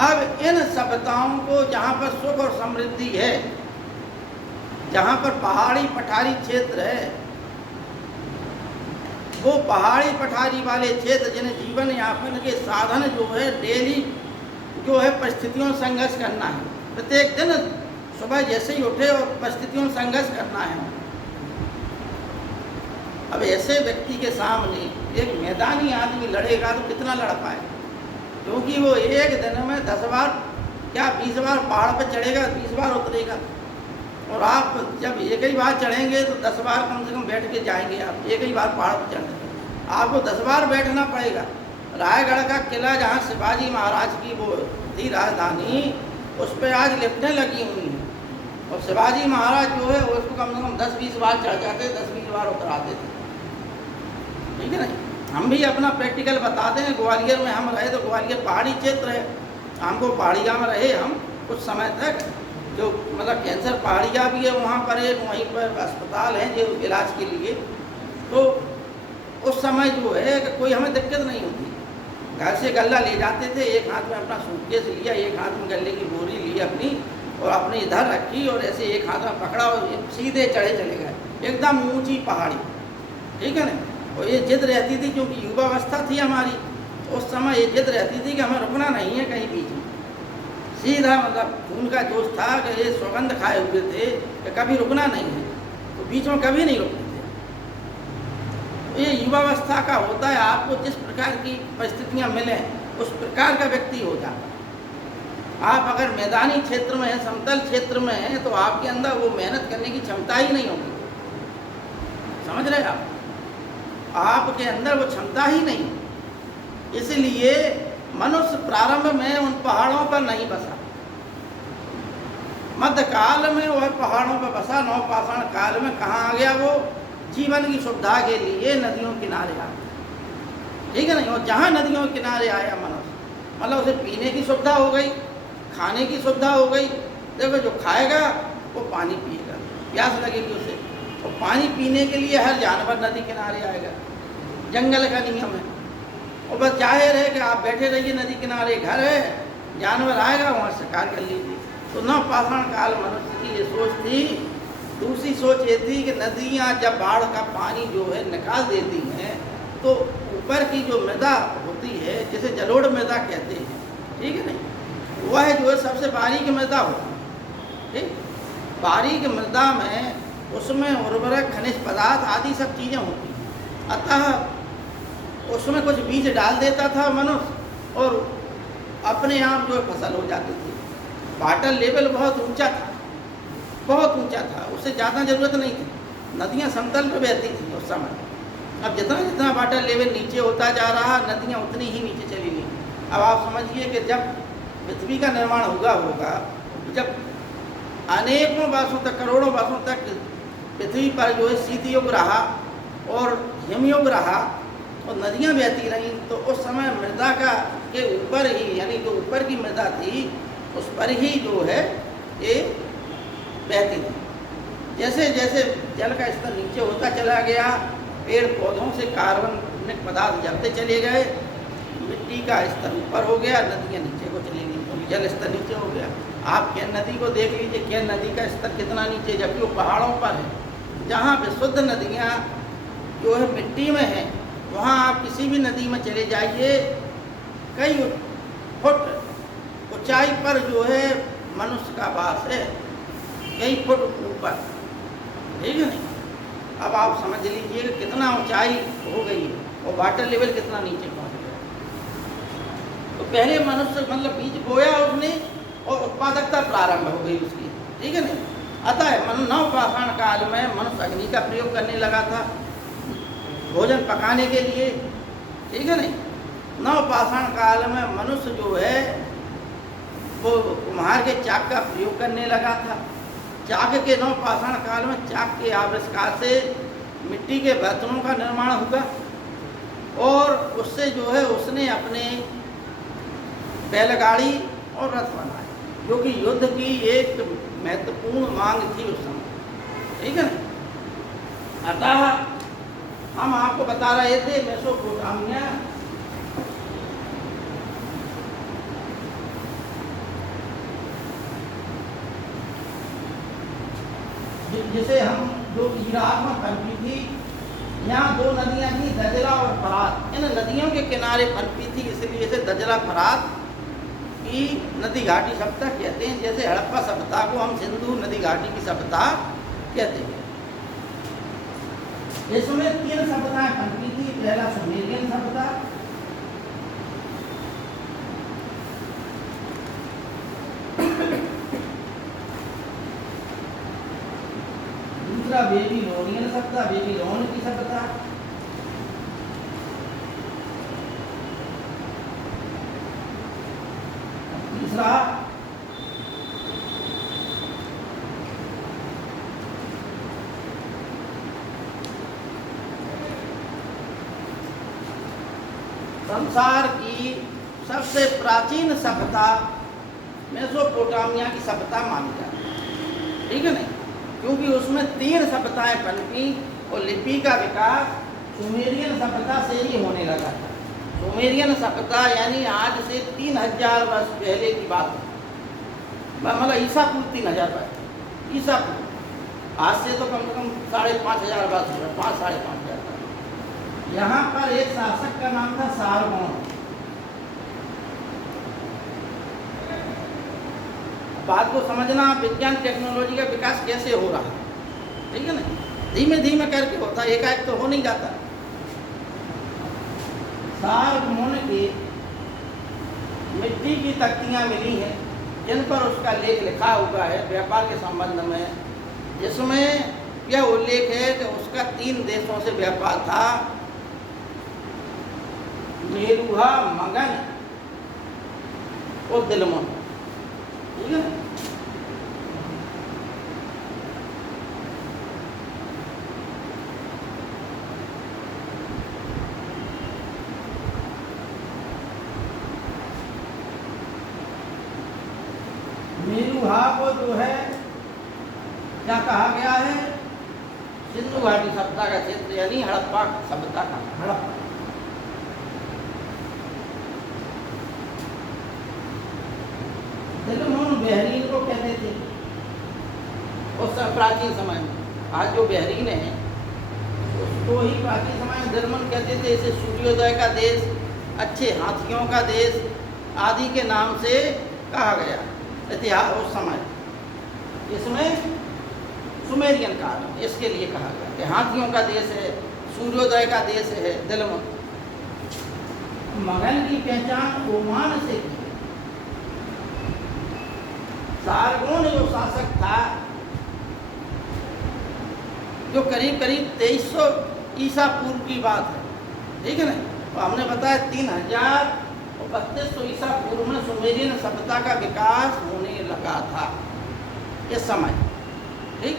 अब इन सभ्यताओं को जहाँ पर सुख और समृद्धि है, जहाँ पर पहाड़ी पठारी क्षेत्र है, वो पहाड़ी पठारी वाले क्षेत्र जिन्हें जीवन यापन के साधन जो है डेली जो है परिस्थितियों से संघर्ष करना है, प्रत्येक दिन सुबह जैसे ही उठे और परिस्थितियों से संघर्ष करना है। अब ऐसे व्यक्ति के सामने एक मैदानी आदमी लड़ेगा तो कितना लड़ पाए, क्योंकि वो एक दिन में 10 बार क्या 20 बार पहाड़ पर चढ़ेगा, 20 बार उतरेगा। और आप जब एक ही बार चढ़ेंगे तो 10 बार कम से कम बैठ के जाएंगे। आप एक ही बार पहाड़ पर चढ़ेंगे, आपको 10 बार बैठना पड़ेगा। रायगढ़ का किला जहाँ शिवाजी महाराज की वो थी राजधानी, उस पर आज लिफ्टें लगी हुई हैं, और शिवाजी महाराज जो है उसको कम से कम 10-20 बार चढ़ जाते, 10-20 बार उतर आते थे। ठीक है नहीं, हम भी अपना प्रैक्टिकल बताते हैं। ग्वालियर में हम रहे तो ग्वालियर पहाड़ी क्षेत्र है, हमको पहाड़िया में रहे हम कुछ समय तक, जो मतलब कैंसर पहाड़िया भी है वहाँ पर, एक वहीं पर अस्पताल है जो इलाज के लिए। तो उस समय जो है कि कोई हमें दिक्कत नहीं होती, घर से गल्ला ले जाते थे, एक हाथ में अपना सूटकेस लिया, एक हाथ में गल्ले की बोरी ली अपनी और अपनी इधर रखी और ऐसे एक हाथ में पकड़ा और सीधे चढ़े चले गए, एकदम ऊंची पहाड़ी। ठीक है ना, और ये जिद रहती थी क्योंकि युवावस्था थी हमारी, उस समय ये जिद रहती थी कि हमें रुकना नहीं है कहीं बीच में, सीधा मतलब खून का जोश था कि ये सौगंध खाए हुए थे कि कभी रुकना नहीं है, तो बीच में कभी नहीं रुकते थे। तो ये युवावस्था का होता है, आपको जिस प्रकार की परिस्थितियाँ मिलें उस प्रकार का व्यक्ति हो जाता है। आप अगर मैदानी क्षेत्र में हैं, समतल क्षेत्र में हैं, तो आपके अंदर वो मेहनत करने की क्षमता ही नहीं होगी। समझ रहे आप, आपके अंदर वो क्षमता ही नहीं। इसलिए मनुष्य प्रारंभ में उन पहाड़ों पर नहीं बसा, मध्यकाल में वह पहाड़ों पर बसा, नवपाषाण काल में कहाँ आ गया, वो जीवन की सुविधा के लिए नदियों किनारे आ गया। ठीक है नहीं, और जहाँ नदियों के किनारे आया मनुष्य, मतलब उसे पीने की सुविधा हो गई, खाने की सुविधा हो गई। देखो जो खाएगा वो पानी पिएगा, प्यास लगेगी उसे, और पानी पीने के लिए हर जानवर नदी किनारे आएगा, जंगल का नियम है। और बस जाहिर है कि आप बैठे रहिए नदी किनारे, घर है, जानवर आएगा वहाँ शिकार कर लीजिए। तो नवपाषाण काल मनुष्य की ये सोच थी। दूसरी सोच ये थी कि नदियाँ जब बाढ़ का पानी जो है निकाल देती हैं तो ऊपर की जो मृदा होती है, जिसे जलोढ़ मृदा कहते हैं, ठीक है नहीं, वह जो है सबसे बारीक मृदा होती है। ठीक, बारीक मृदा में उसमें उर्वरक, खनिज पदार्थ आदि सब चीज़ें होती हैं। अतः उसमें कुछ बीज डाल देता था मनुष्य और अपने आप जो फसल हो जाती थी। वाटर लेवल बहुत ऊंचा था, बहुत ऊंचा था, उससे ज़्यादा ज़रूरत नहीं थी। नदियाँ समतल पर बहती थी उस समय। अब जितना जितना वाटर लेवल नीचे होता जा रहा, नदियाँ उतनी ही नीचे चली गई। अब आप समझिए कि जब पृथ्वी का निर्माण होगा, जब अनेकों वर्षों तक, करोड़ों वर्षों तक पृथ्वी पर जो है शीत युग रहा और हिमयुग रहा और नदियाँ बहती रहीं, तो उस समय मृदा का के ऊपर ही, यानी जो ऊपर की मृदा थी उस पर ही जो है ये बहती थी। जैसे जैसे जल का स्तर नीचे होता चला गया, पेड़ पौधों से कार्बनिक पदार्थ जलते चले गए, मिट्टी का स्तर ऊपर हो गया, नदियाँ नीचे को चली गई, तो जल स्तर नीचे हो गया। आप केन नदी को देख लीजिए, केन नदी का स्तर कितना नीचे, जबकि वो पहाड़ों पर है। जहाँ विशुद्ध नदियाँ जो है मिट्टी में हैं, वहाँ आप किसी भी नदी में चले जाइए कई फुट ऊंचाई पर जो है मनुष्य का वास है, कई फुट ऊपर, ठीक है नहीं। अब आप समझ लीजिए कि कितना ऊंचाई हो गई है और वाटर लेवल कितना नीचे पहुंच गया। तो पहले मनुष्य मतलब बीज बोया उसने और उत्पादकता प्रारंभ हो गई उसकी, ठीक है नहीं। अतः नवपाषाण काल में मनुष्य अग्नि का प्रयोग करने लगा था भोजन पकाने के लिए, ठीक है नहीं। नवपाषाण काल में मनुष्य जो है वो कुम्हार के चाक का प्रयोग करने लगा था। चाक के नवपाषाण काल में चाक के आविष्कार से मिट्टी के बर्तनों का निर्माण हुआ और उससे जो है उसने अपने बैलगाड़ी और रथ बनाए, जो कि युद्ध की एक महत्वपूर्ण मांग थी उस समय, ठीक है ना। अतः हम आपको बता रहे थे मेसोपोटामिया जिसे हम जो इराक में पनपी थी, यहाँ दो नदियाँ थी, दजला और फरात। इन नदियों के किनारे पनपी थी, इसलिए इसे दजला फरात की नदी घाटी सभ्यता कहते हैं। जैसे हड़प्पा सभ्यता को हम सिंधु नदी घाटी की सभ्यता कहते हैं। इसमें 3 सभ्यताएं पनपी थी। पहला सुमेरियन सभ्यता, दूसरा बेबीलोनियन सभ्यता, बेबीलोन की सभ्यता, तीसरा संसार की सबसे प्राचीन सभ्यता मेसोपोटामिया की सभ्यता मानी जाती है, ठीक है नहीं। क्योंकि उसमें 3 सभ्यताएं पनपी और लिपि का विकास सुमेरियन सभ्यता से ही होने लगा था। सुमेरियन सभ्यता यानी आज से 3000 वर्ष पहले की बात है, मतलब ईसा पूर्व 3000 वर्ष, ईसा पूर्व आज से तो कम से कम 5500 वर्ष हो गए, 5-5.5 वर्ष। यहाँ पर एक शासक का नाम था सारगोन। बात को समझना, विज्ञान टेक्नोलॉजी का विकास कैसे हो रहा है, ठीक है ना। धीमे धीमे करके होता है, एकाएक तो हो नहीं जाता। सारगोन की मिट्टी की तख्तियाँ मिली हैं जिन पर उसका लेख लिखा हुआ है व्यापार के संबंध में, जिसमें यह उल्लेख है कि उसका 3 देशों से व्यापार था, मेरुहा, मगन और दिलमन, ठीक है। मेरुहा को जो है क्या कहा गया है, सिंधु घाटी सभ्यता का क्षेत्र यानी हड़प्पा सभ्यता का। हड़प्पा दिलमन बहरीन को कहते थे उस प्राचीन समय में। आज जो बहरीन है उसको ही प्राचीन समय में दिलमन कहते थे। इसे सूर्योदय का देश, अच्छे हाथियों का देश आदि के नाम से कहा गया इतिहास उस समय। इसमें सुमेरियन काल में इसके लिए कहा गया कि हाथियों का देश है, सूर्योदय का देश है दिलमन। मगन की पहचान ओमान से की। सारगोन जो शासक था, जो करीब करीब 2300 ईसा पूर्व की बात है, ठीक है ना। तो हमने बताया 3032 ईसा पूर्व में सुमेरियन सभ्यता का विकास होने लगा था इस समय, ठीक।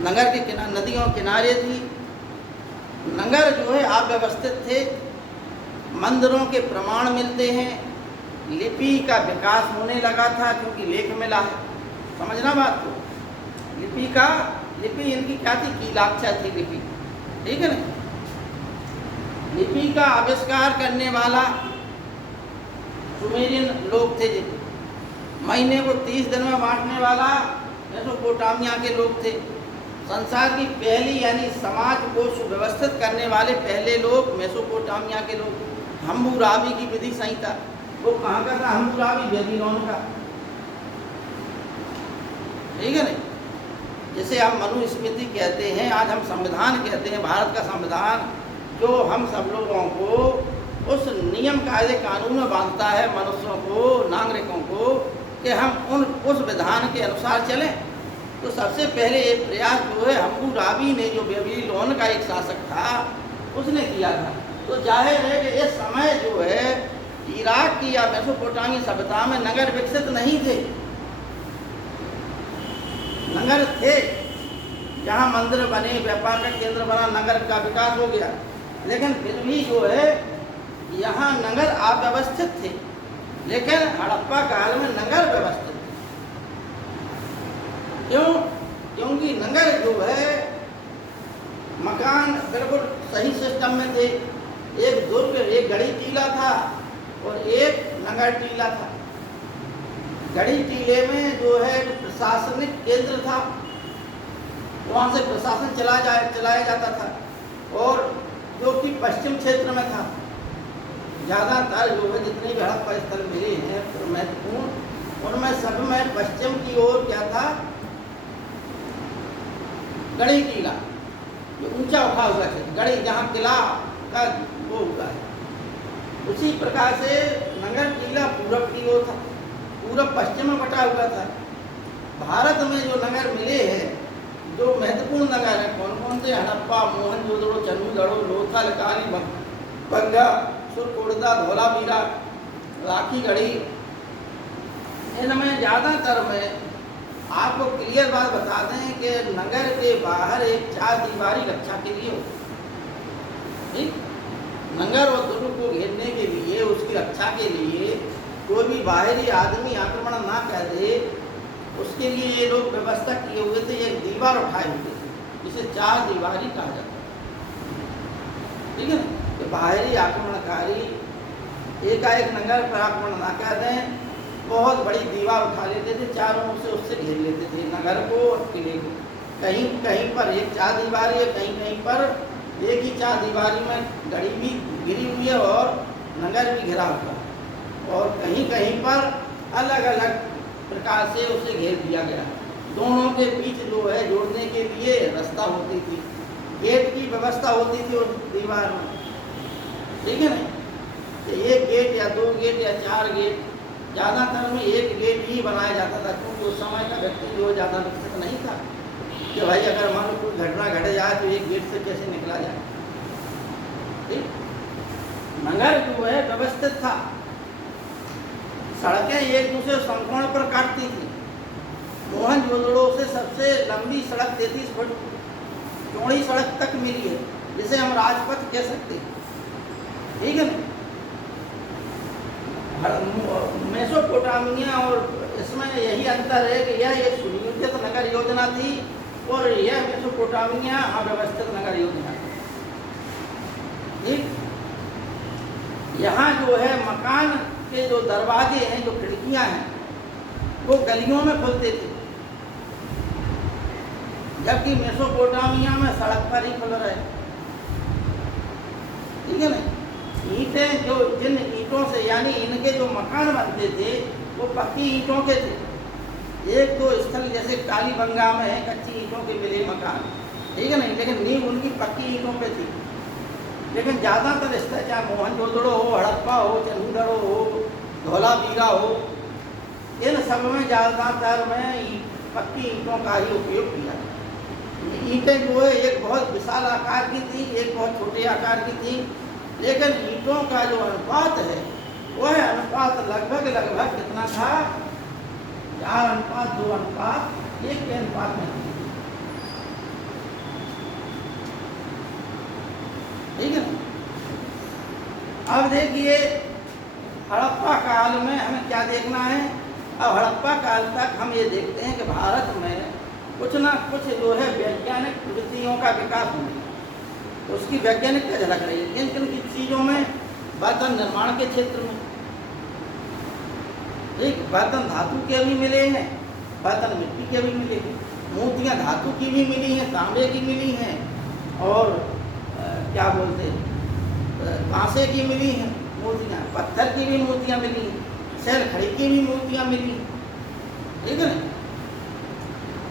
नगर के किनारे, नदियों किनारे थी। नगर जो है अव्यवस्थित थे, मंदिरों के प्रमाण मिलते हैं, लिपि का विकास होने लगा था क्योंकि लेख मिला है। समझना बात को, लिपि इनकी क्या थी, कीलाक्षा थी लिपि, ठीक है ना। लिपि का आविष्कार करने वाला सुमेरियन लोग थे। महीने को 30 दिन में बांटने वाला मेसोपोटामिया के लोग थे। संसार की पहली यानी समाज को सुव्यवस्थित करने वाले पहले लोग मेसोपोटामिया के लोग। हम्मुराबी की विधि संहिता वो कहाँ का था? हम्मुराबी बेबीलोन का। ठीक है नहीं? जैसे हम मनुस्मृति कहते हैं, आज हम संविधान कहते हैं, भारत का संविधान जो हम सब लोगों को उस नियम कायदे कानून में बांधता है, मनुष्यों को, नागरिकों को, कि हम उस विधान के अनुसार चलें। तो सबसे पहले ये प्रयास जो है हम्मुराबी ने, जो बेबीलोन का एक शासक था, उसने किया था। तो जाहिर है कि इस समय जो है इराक की या मेसोपोटामी सभ्यता में नगर विकसित नहीं थे। नगर थे, जहाँ मंदिर बने, व्यापार का केंद्र बना, नगर का विकास हो गया, लेकिन फिर भी जो है यहाँ नगर अव्यवस्थित थे। लेकिन हड़प्पा काल में नगर व्यवस्थित थे। क्यों? क्योंकि नगर जो है मकान बिल्कुल सही सिस्टम में थे। एक दुर्ग, एक गढ़ी टीला था और एक नगर टीला था। गढ़ी टीले में जो है प्रशासनिक केंद्र था, वहाँ से प्रशासन चलाया जाता था, और जो कि पश्चिम क्षेत्र में था। ज़्यादातर जो है जितने भी हड़प्पा स्थल मिले हैं महत्वपूर्ण, उनमें सब में पश्चिम की ओर क्या था? गढ़ी टीला, जो ऊंचा उठा हुआ है, गढ़ी जहाँ किला का वो हुआ है। उसी प्रकार से नगर टीला पूरब की ओर था, पूरब पश्चिम में बटा हुआ था। भारत में जो नगर मिले हैं, जो महत्वपूर्ण नगर हैं, कौन कौन से? हड़प्पा, मोहनजोदड़ो, चन्नूगढ़ो, लोथल, काली बंगा, सुरकोटदा, धौलावीरा, राखी गढ़ी। इनमें ज़्यादातर में आपको क्लियर बात बता दें कि नगर के बाहर एक 4 दीवारी रक्षा के लिए हो। ठीक? नगर और दुर्ग को घेरने के लिए, उसकी रक्षा के लिए, कोई भी बाहरी आदमी आक्रमण ना कर दे, उसके लिए ये लोग व्यवस्था किए हुए थे। एक दीवार उठाए हुए थे, जिसे 4 दीवारी कहा जाता है। ठीक है ना? कि बाहरी आक्रमणकारी एकाएक नगर पर आक्रमण ना कर दें, बहुत बड़ी दीवार उठा लेते थे, चारों ओर से उससे घेर लेते थे नगर को और किले को। कहीं कहीं पर एक 4 दीवारी है, कहीं कहीं पर एक ही 4 दीवारी में गढ़ी भी घिरी हुई है और नगर भी घिरा हुआ है, और कहीं कहीं पर अलग अलग प्रकार से उसे घेर दिया गया। दोनों के बीच जो है जोड़ने के लिए रास्ता होती थी, गेट की व्यवस्था होती थी उस दीवार में। ठीक है ना? तो एक गेट या 2 गेट या 4 गेट, ज़्यादातर में एक गेट ही बनाया जाता था, क्योंकि उस समय का व्यक्ति जो ज़्यादा विकसित नहीं था कि भाई अगर मान लो कोई घटना घट जाए तो एक गेट से कैसे निकला जाए। ठीक? नगर जो है व्यवस्थित था। सड़कें एक दूसरे समकोण पर काटती थी। मोहनजोदड़ो से सबसे लंबी सड़क 33 फुट चौड़ी सड़क तक मिली है, जिसे हम राजपथ कह सकते हैं। ठीक है ना? मेसोपोटामिया और इसमें यही अंतर है कि यह एक सुनियोजित नगर योजना थी और यह मेसोपोटामिया अव्यवस्थित नगर योजना थी। ठीक? यहाँ जो है मकान के जो दरवाजे हैं, जो खिड़कियाँ हैं, वो गलियों में खुलते थे, जबकि मेसोपोटामिया में सड़क पर ही खुल रहे। ठीक है ना? ईंटें जो जिन ईंटों से, यानी इनके जो मकान बनते थे वो पक्की ईंटों के थे। एक दो स्थल जैसे काली बंगा में है कच्ची ईंटों के मिले मकान, ठीक है नहीं, लेकिन नींव उनकी पक्की ईंटों पे थी। लेकिन ज़्यादातर स्थल चाहे मोहनजोदड़ो हो, हड़प्पा हो, चन्नूगढ़ो हो, धौलावीरा हो, इन सब में ज़्यादातर में पक्की ईंटों का ही उपयोग किया। ईंटें जो है एक बहुत विशाल आकार की थी, एक बहुत छोटे आकार की थी, लेकिन ईंटों का जो अनुपात है वह अनुपात लगभग कितना था? 4:2:1 के अनुपात में। ठीक है? अब देखिए हड़प्पा काल में हमें क्या देखना है। अब हड़प्पा काल तक हम ये देखते हैं कि भारत में कुछ ना कुछ जो है वैज्ञानिक प्रवृत्तियों का विकास होने लगा, तो उसकी वैज्ञानिकता झलक रही है। किन किन चीज़ों में? बर्तन निर्माण के क्षेत्र में। ठीक? बर्तन धातु के भी मिले हैं, बर्तन मिट्टी के भी मिले हैं, मूर्तियाँ धातु की भी मिली हैं, तांबे की मिली हैं, और क्या बोलते हैं, कांसे की मिली हैं, मूर्तियाँ, पत्थर की भी मूर्तियाँ मिली, शैल खड़ी की भी मूर्तियाँ मिली, ठीक है ना।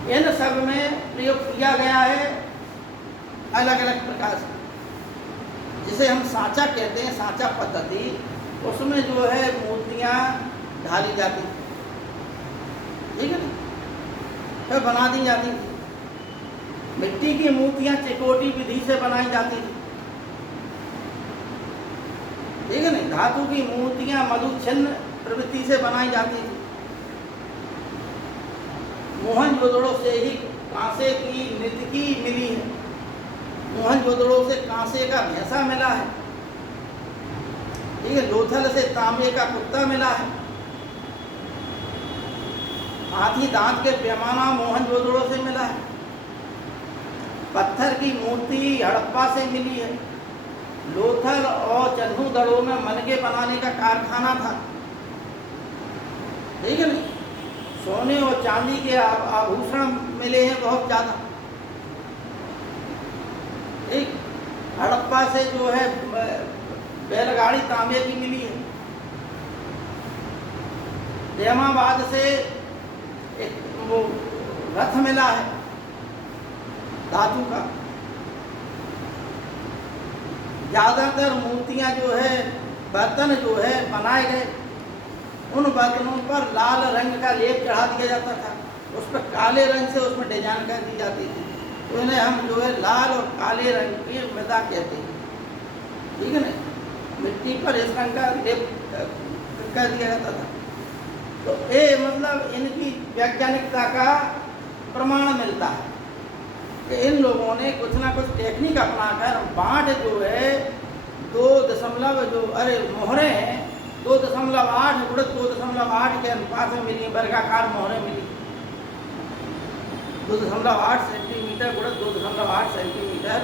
इन सब में प्रयोग किया गया है अलग अलग प्रकार से, जिसे हम सांचा कहते हैं, सांचा पद्धति, उसमें जो है मूर्तियाँ ढाली जाती, ठीक है ना, फिर बना दी जाती थी। मिट्टी की मूर्तियाँ चिकोटी विधि से बनाई जाती थी, ठीक है ना। धातु की मूर्तियाँ मधुछिन्न प्रवृत्ति से बनाई जाती थी। मोहनजोदड़ो से ही कांसे की नृत्यकी मिली है, मोहनजोदड़ो से कांसे का भैंसा मिला है, ठीक है। लोथल से तांबे का कुत्ता मिला है। हाथी दांत के पैमाना मोहनजोदड़ो से मिला है। पत्थर की मूर्ति हड़प्पा से मिली है। लोथल और चन्नू दड़ों में मनके बनाने का कारखाना था, ठीक है ना। सोने और चांदी के आभूषण मिले हैं बहुत ज़्यादा, ठीक। हड़प्पा से जो है बैलगाड़ी तांबे की मिली है। जयमाबाद से एक वो रथ मिला है धातु का। ज़्यादातर मूर्तियाँ जो है, बर्तन जो है बनाए गए, उन बर्तनों पर लाल रंग का लेप चढ़ा दिया जाता था, उस पर काले रंग से उसमें डिजाइन कर दी जाती थी। तो इन्हें हम जो है लाल और काले रंग की मृदा कहते हैं, ठीक है ना। मिट्टी पर इस रंग का लेप कर दिया जाता था। तो ये मतलब इनकी वैज्ञानिकता का प्रमाण मिलता है कि इन लोगों ने कुछ ना कुछ टेक्निक अपनाकर बाँट जो है 2 मोहरें हैं 2.8 गुणित 2.8 के अनुपात में मिली, वर्गाकार मोहरें मिली। 2.8 सेंटीमीटर गुणित 2.8 सेंटीमीटर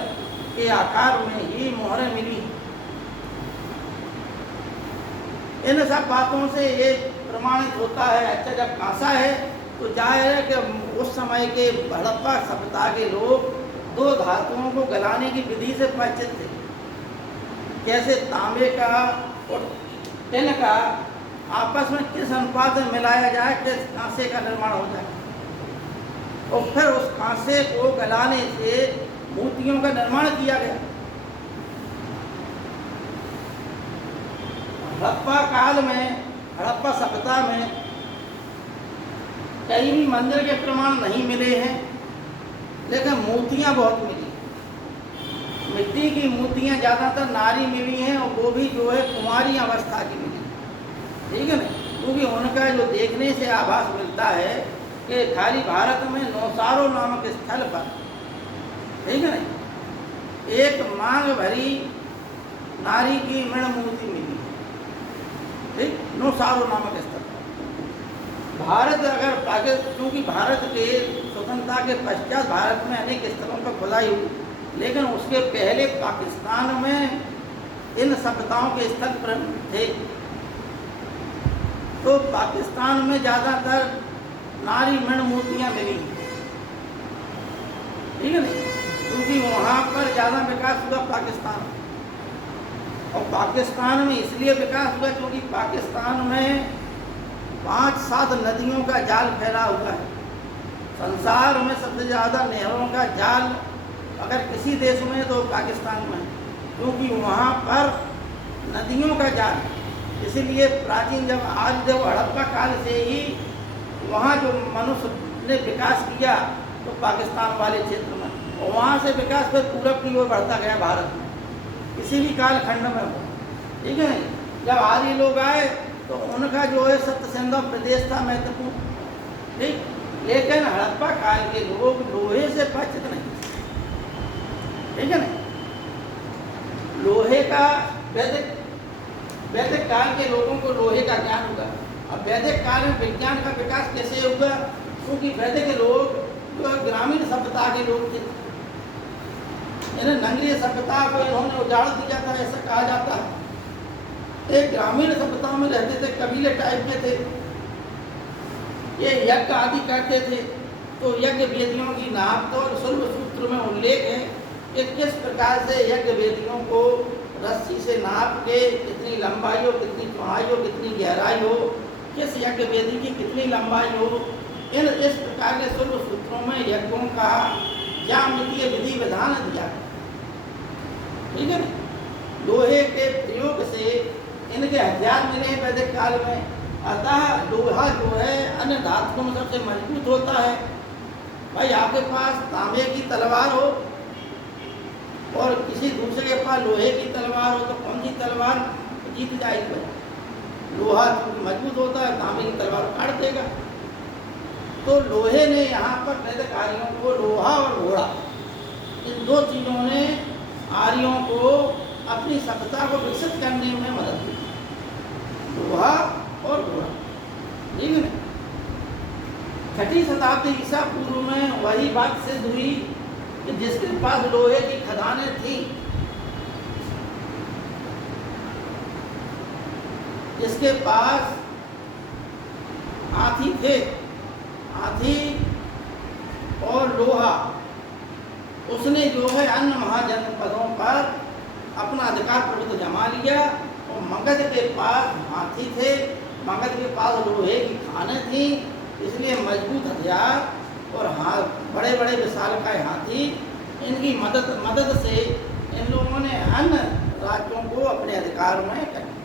के आकार में ही मोहरें मिली। इन सब बातों से ये प्रमाणित होता है। अच्छा, जब कांसा है तो जाहिर है कि उस समय के हड़प्पा सभ्यता के लोग 2 धातुओं को गलाने की विधि से परिचित थे। कैसे तांबे का और टिन का आपस में किस अनुपात में मिलाया जाए कि कांसे का निर्माण हो जाए, और फिर उस कांसे को गलाने से मूर्तियों का निर्माण किया गया। हड़प्पा काल में, हड़प्पा सभ्यता में कहीं भी मंदिर के प्रमाण नहीं मिले हैं, लेकिन मूर्तियाँ बहुत मिली। मिट्टी की मूर्तियाँ ज़्यादातर नारी मिली हैं, और वो भी जो है कुंवारी अवस्था की मिली, ठीक है ना। क्योंकि उनका जो देखने से आभास मिलता है कि खाली भारत में नौसारो नामक स्थल पर, ठीक है ना, एक मांग भरी नारी की मृण मूर्ति मिली, ठीक, नौसारो नामक स्थल। भारत अगर क्योंकि भारत के स्वतंत्रता के पश्चात भारत में अनेक स्थलों पर खुदाई हुई, लेकिन उसके पहले पाकिस्तान में इन सभ्यताओं के स्थल पर थे। तो पाकिस्तान में ज़्यादातर नारी मृण मूर्तियाँ मिली, ठीक है ना, क्योंकि वहाँ पर ज़्यादा विकास हुआ पाकिस्तान। और पाकिस्तान में इसलिए विकास हुआ क्योंकि पाकिस्तान में 5-7 नदियों का जाल फैला हुआ है। संसार में सबसे ज़्यादा नहरों का जाल अगर किसी देश में तो पाकिस्तान में, क्योंकि वहाँ पर नदियों का जाल। इसीलिए प्राचीन जब हड़प्पा काल से ही वहाँ जो मनुष्य ने विकास किया तो पाकिस्तान वाले क्षेत्र में, और वहाँ से विकास फिर पूरब की ओर बढ़ता गया भारत में, किसी भी कालखंड में हो, ठीक है। जब आर्य लोग आए तो उनका जो है सप्त सिंधु प्रदेश था महत्वपूर्ण, ठीक, लेकिन हड़प्पा काल के लोग लोहे से परिचित नहीं, ठीक है ना। लोहे का वैदिक काल के लोगों को लोहे का ज्ञान हुआ। अब वैदिक काल में विज्ञान का विकास कैसे हुआ? क्योंकि वैदिक लोग जो ग्रामीण सभ्यता के लोग थे, इन्हें नगरीय सभ्यता को इन्होंने उजाड़ दिया था, ऐसा कहा जाता है। एक ग्रामीण सभ्यता में रहते थे, कबीले टाइप के थे, ये यज्ञ आदि करते थे। तो यज्ञ वेदियों की नाप तो और शुल्ब सूत्र में उल्लेख है कि किस प्रकार से यज्ञ वेदियों को रस्सी से नाप के कितनी लंबाई हो, कितनी चौड़ाई हो, कितनी गहराई हो, किस यज्ञ वेदी की कितनी लंबाई हो, इस प्रकार के शुभ सूत्रों में यज्ञों का ज्यामितीय विधि विधान दिया है। ठीक है ना। लोहे के प्रयोग से इनके हथियार मिले वैदिक काल में, अतः लोहा जो है अन्य धातुओं में सबसे मजबूत होता है। भाई आपके पास तांबे की तलवार हो और किसी दूसरे के पास लोहे की तलवार हो तो कौन सी तलवार जीत जाएगी? लोहा क्योंकि मजबूत होता है, तांबे की तलवार काट देगा। तो लोहे ने यहाँ पर वैदिक आर्यों को, लोहा और घोड़ा, इन दो चीज़ों ने आर्यों को अपनी सभ्यता को विकसित करने में मदद की, लोहा और घोड़ा। ठीक है ना। 6वीं शताब्दी ईसा पूर्व में वही बात सिद्ध हुई कि जिसके पास लोहे की खदानें थी, जिसके पास हाथी थे, हाथी और लोहा, उसने जो है अन्य महाजनपदों पर अपना अधिकार प्रभुत्व जमा लिया। और मगध के पास हाथी थे, मगध के पास लोहे की खानें थी, इसलिए मजबूत हथियार और बड़े बड़े विशालकाय हाथी, इनकी मदद से इन लोगों ने अन्य राज्यों को अपने अधिकार में कर लिया।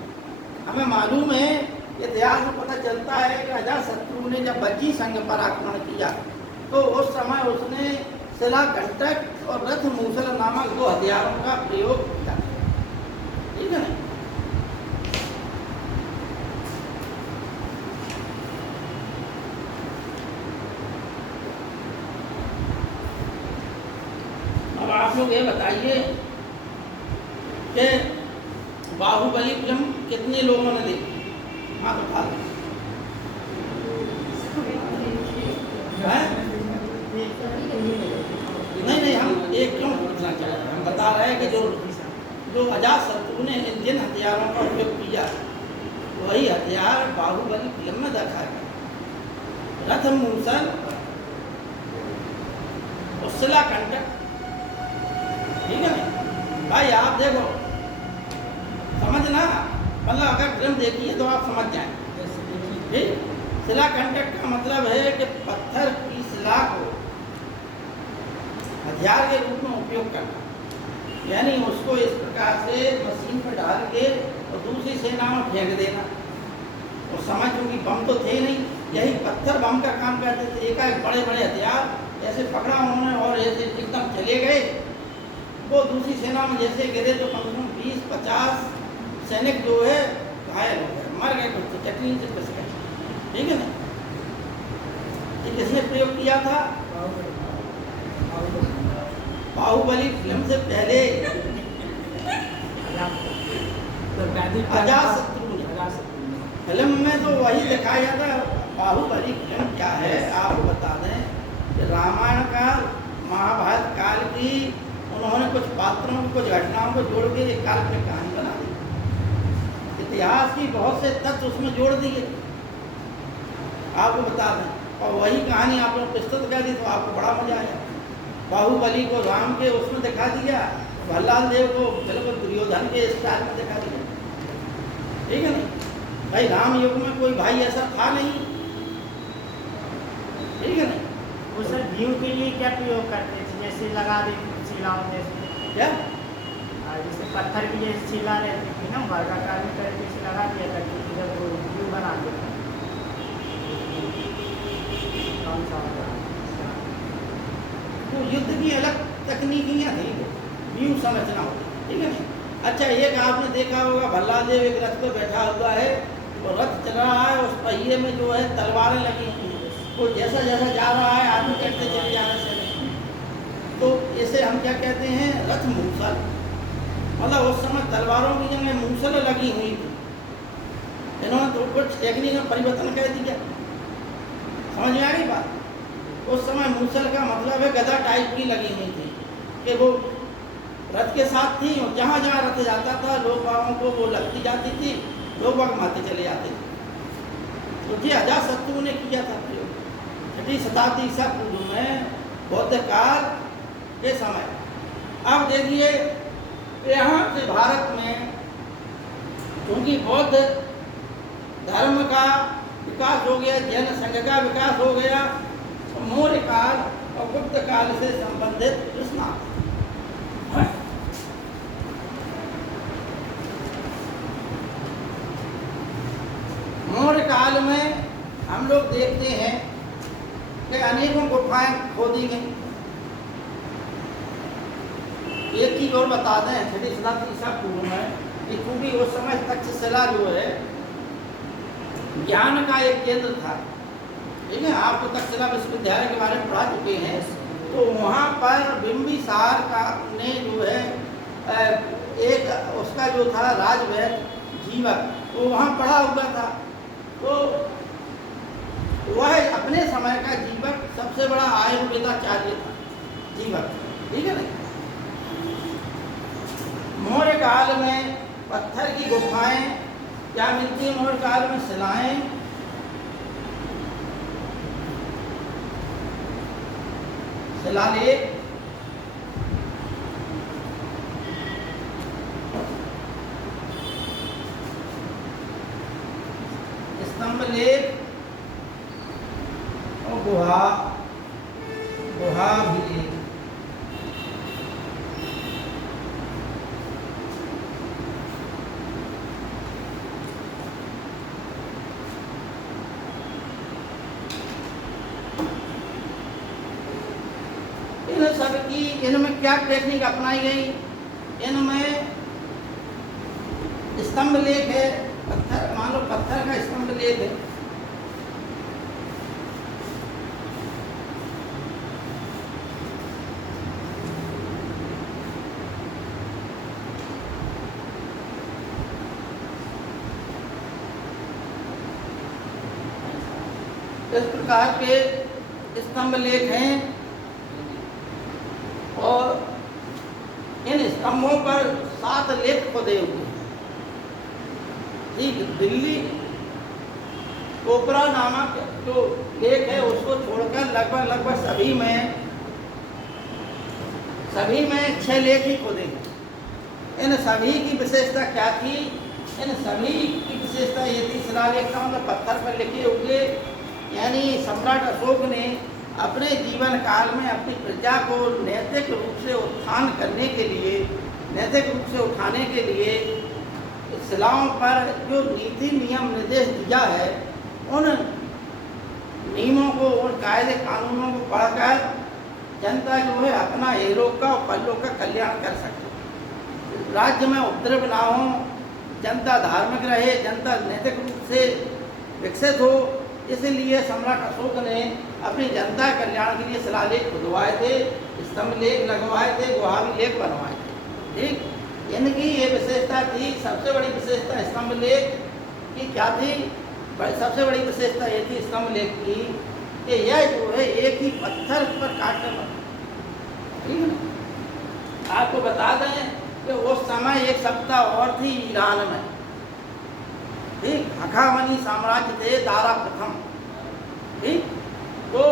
हमें मालूम है, इतिहास में पता चलता है कि अजातशत्रु ने जब बज्जी संघ पर आक्रमण किया तो उस समय उसने शिलाकंटक और रथ मूसल नामक 2 हथियारों का प्रयोग किया। ठीक है ना। अब आप लोग ये बताइए कि बाहुबली फिल्म कितने लोगों ने देखी? हाँ तो खा नहीं, हम एक क्यों पूछना चाह रहे हैं, हम बता रहे हैं कि जो अजातशत्रु ने जिन हथियारों का उपयोग किया वही हथियार बाहुबली फिल्म में दिखाया गया। रथ मूसल और शिलाकंटक। ठीक है ना भाई, आप देखो, समझना, मतलब अगर फिल्म देखिए तो आप समझ जाएंगे। ठीक, शिलाकंटक का मतलब है कि पत्थर की शिला को हथियार के रूप में उपयोग करना, यानी उसको इस प्रकार से मशीन पर डाल के और दूसरी सेना में फेंक देना। और समझ, क्योंकि बम तो थे नहीं, यही पत्थर बम का काम करते थे। एक बड़े बड़े हथियार ऐसे पकड़ा उन्होंने और ऐसे एकदम चले गए, वो दूसरी सेना में जैसे गिरे तो कम से कम 20-50 सैनिक जो है घायल हो गए, मर गए, कुछ तो चटनी से फंस गए। ठीक है ना। ये किसने प्रयोग किया था? बाहुबली फिल्म से पहले अजातशत्रु ने। फिल्म में तो वही दिखाया जाता है। बाहुबली फिल्म क्या है आपको बता दें कि रामायण काल, महाभारत काल की उन्होंने कुछ पात्रों को, कुछ घटनाओं को जोड़ के एक काल्पनिक कहानी बना दी। इतिहास की बहुत से तथ्य उसमें जोड़ दिए, आपको बता दें। और वही कहानी आप लोग प्रस्तुत कर दी तो आपको बड़ा मजा आया। बाहुबली को राम के उसमें दिखा दिया, भल्लाल देव को बिल्कुल दुर्योधन के स्टाइल में दिखा दिया। ठीक है ना भाई, राम युग में कोई भाई ऐसा था नहीं। ठीक है ना। वो सर व्यू के लिए क्या प्रयोग करते थे? जैसे लगा देते शिलाओं जैसे, क्या जैसे पत्थर की जैसे शिला रहती थी ना, वर्गाकार में करके से लगा दिया करके जब वो व्यू बना देता। कौन सा होगा? तो युद्ध की अलग तकनीकियाँ थी, वो व्यू समझना होता। ठीक है ना। अच्छा, एक आपने देखा होगा, भल्लाल देव एक रथ पर बैठा हुआ है और रथ चल रहा है, उस पहिए में जो है तलवारें लगी हुई हैं, वो जैसा जैसा जा रहा है आदमी करते चले जा रहे हैं। तो इसे हम क्या कहते हैं? रथ मूसल। मतलब उस समय तलवारों की जगह मूसल लगी हुई थी। इन्होंने तो कुछ टेक्निक में परिवर्तन कर दिया। समझ में आ गई बात? उस समय मूसल का मतलब है गदा टाइप की लगी हुई थी कि वो रथ के साथ थी और जहाँ जहाँ रथ जाता था लोग बागों को वो लगती जाती थी, लोग बाग मारते चले जाते थे। तो ये अजातशत्रु ने किया था प्रयोग 6वीं शताब्दी ईसा पूर्व में, बौद्ध काल के समय। अब देखिए यहाँ से भारत में क्योंकि बौद्ध धर्म का विकास हो गया, जैन संघ का विकास हो गया, तो मौर्य काल और गुप्त काल से संबंधित कृष्णा मौर्य काल में हम लोग देखते हैं कि अनेकों गुफाएं खोदी गई। एक चीज और बता दें, छठी शताब्दी ईसा पूर्व में कि क्योंकि उस समय तक्षशिला जो है ज्ञान का एक केंद्र था, ठीक है, आप तो तक्षशिला विश्वविद्यालय के बारे में पढ़ा चुके हैं, तो वहाँ पर बिंबिसार का ने जो है एक उसका जो था राजवैद जीवक, वो वहाँ पढ़ा हुआ था। तो वह अपने समय का जीवक सबसे बड़ा आयुर्वेदाचार्य था, जीवक, ठीक है ना। मौर्य काल में पत्थर की गुफाएं क्या मिलती है, मौर्य काल में शिलाएं, शिलालेख, स्तंभलेख और गुहाभिलेख। इनमें क्या टेक्निक अपनाई गई, इनमें स्तंभ लेख है, पत्थर, मान लो पत्थर का स्तंभ लेख है, इस प्रकार के स्तंभ लेख हैं। और इन स्तंभों पर 7 लेख खोदे हुए हैं। ठीक, दिल्ली कोपरा नामक जो लेख है उसको छोड़कर लगभग सभी में 6 लेख ही खोदे हैं। इन सभी की विशेषता क्या थी? इन सभी की विशेषता ये थी, शिलालेख का मतलब पत्थर पर लिखे हुए, यानी सम्राट अशोक ने अपने जीवन काल में अपनी प्रजा को नैतिक रूप से उत्थान करने के लिए, नैतिक रूप से उठाने के लिए शिलाओं पर जो नीति नियम निर्देश दिया है, उन नियमों को, उन कायदे कानूनों को पढ़कर जनता जो है अपना एलोक का और परलोक का कल्याण कर सके, राज्य में उपद्रव ना हो, जनता धार्मिक रहे, जनता नैतिक रूप से विकसित हो। इसलिए सम्राट अशोक ने अपनी जनता कल्याण के लिए शिलालेख खुदवाए थे, स्तंभ लेख लगवाए थे, गुहाभिलेख बनवाए थे। ठीक, इनकी ये विशेषता थी। सबसे बड़ी विशेषता स्तंभ लेख की क्या थी? सबसे बड़ी विशेषता ये थी स्तंभ लेख की कि यह जो है एक ही पत्थर पर काटने वाला। ठीक है ना। आपको बता दें कि उस समय एक सत्ता और थी ईरान में, ठीक, हखामनी साम्राज्य थे, दारा प्रथम। ठीक, तो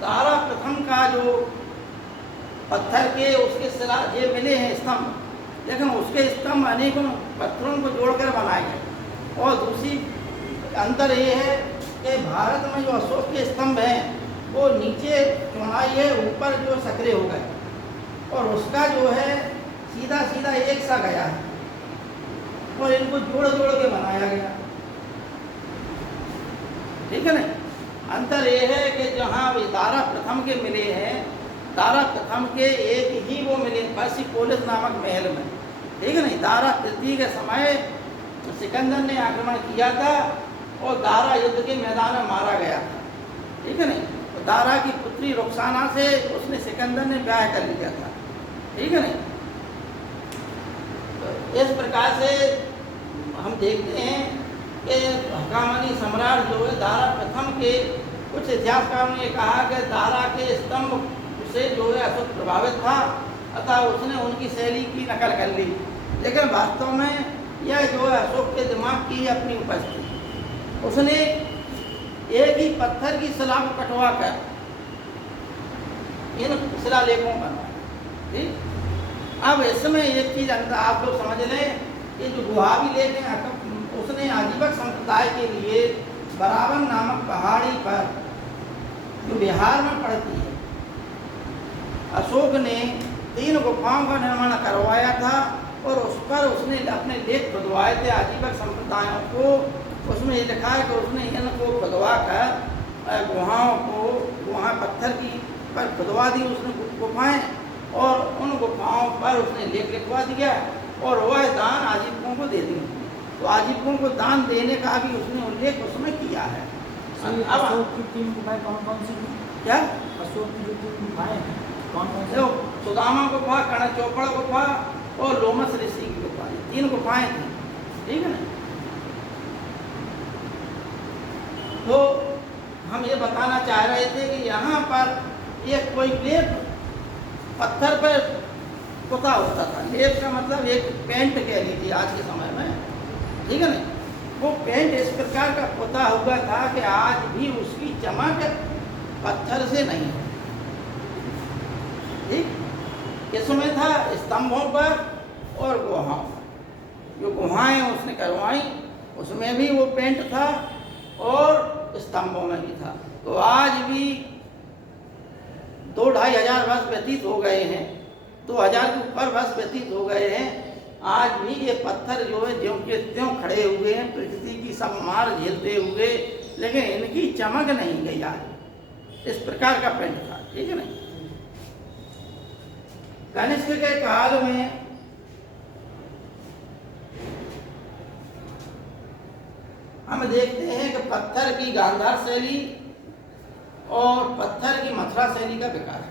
दारा प्रथम का जो पत्थर के उसके शिला ये मिले हैं स्तंभ, लेकिन उसके स्तंभ अनेकों पत्थरों को जोड़कर बनाए गए। और दूसरी अंतर ये है कि भारत में जो अशोक के स्तंभ हैं वो नीचे चौड़ाई है, ऊपर जो सकरे हो गए, और उसका जो है सीधा सीधा एक सा गया है, और इनको जोड़ जोड़ के बनाया गया। ठीक है ना। अंतर ये है कि जहाँ दारा प्रथम के मिले हैं, दारा प्रथम के एक ही वो मिले पर्सिपोलिस नामक महल में। ठीक है ना। दारा तृतीय के समय सिकंदर ने आक्रमण किया था और दारा युद्ध के मैदान में मारा गया था। ठीक है ना। तो दारा की पुत्री रुखसाना से उसने सिकंदर ने ब्याह कर लिया था। ठीक है ना। तो इस प्रकार से हम देखते हैं कि हखामनी सम्राट जो है दारा प्रथम के, कुछ इतिहासकारों ने कहा कि दारा के स्तंभ से जो है अशोक प्रभावित था, अतः उसने उनकी शैली की नकल कर ली। लेकिन वास्तव में यह जो है अशोक के दिमाग की अपनी उपज थी। उसने एक ही पत्थर की शिला को कटवा कर इन शिलालेखों पर। ठीक, अब इसमें एक चीज आप लोग समझ लें कि जो गुहा भी लेके उसने आजीवक संप्रदाय के लिए बरावन नामक पहाड़ी पर जो बिहार में पड़ती है, अशोक ने 3 गुफाओं का निर्माण करवाया था और उस पर उसने अपने लेख खुदवाए थे आजीवक संप्रदायों को। उसमें ये लिखा है कि उसने इनको खुदवा कर गुहाओं को वहाँ पत्थर की पर खुदवा दी उसने गुफाएं, और उन गुफाओं पर उसने लेख लिखवा दिया और वह दान आजीवकों को दे दी। तो आजीवकों को दान देने का भी उसने उल्लेख उसमें किया है। अब अशोक की 3 गुफाएं कौन कौन सी हैं? क्या अशोक की जो 3 गुफाएं हैं कौन कौन सी? जो सुदामा गुफा, कर्ण चौपड़ गुफा और लोमस ऋषि की गुफा, 3 गुफाएं थी, ठीक है ना। तो हम ये बताना चाह रहे थे कि यहाँ पर एक कोई लेप पत्थर पर पुता होता था। लेप का मतलब एक पेंट कह लीजिए आज के समय में, ठीक है ना। वो पेंट इस प्रकार का पुता हुआ था कि आज भी उसकी चमक पत्थर से नहीं है, ठीक। इसमें था स्तंभों पर और गुहाओं पर। जो गुहाएं उसने करवाई उसमें भी वो पेंट था और स्तंभों में भी था। तो आज भी 2-2.5 हजार वर्ष व्यतीत हो गए हैं, 2000 के ऊपर वर्ष व्यतीत हो गए हैं, आज भी ये पत्थर जो है ज्यों के त्यों खड़े हुए हैं, प्रकृति की सब मार झेलते हुए, लेकिन इनकी चमक नहीं गई आज। इस प्रकार का पेंट था, ठीक है ना। कनिष्क के काल में हम देखते हैं कि पत्थर की गांधार शैली और पत्थर की मथुरा शैली का विकास,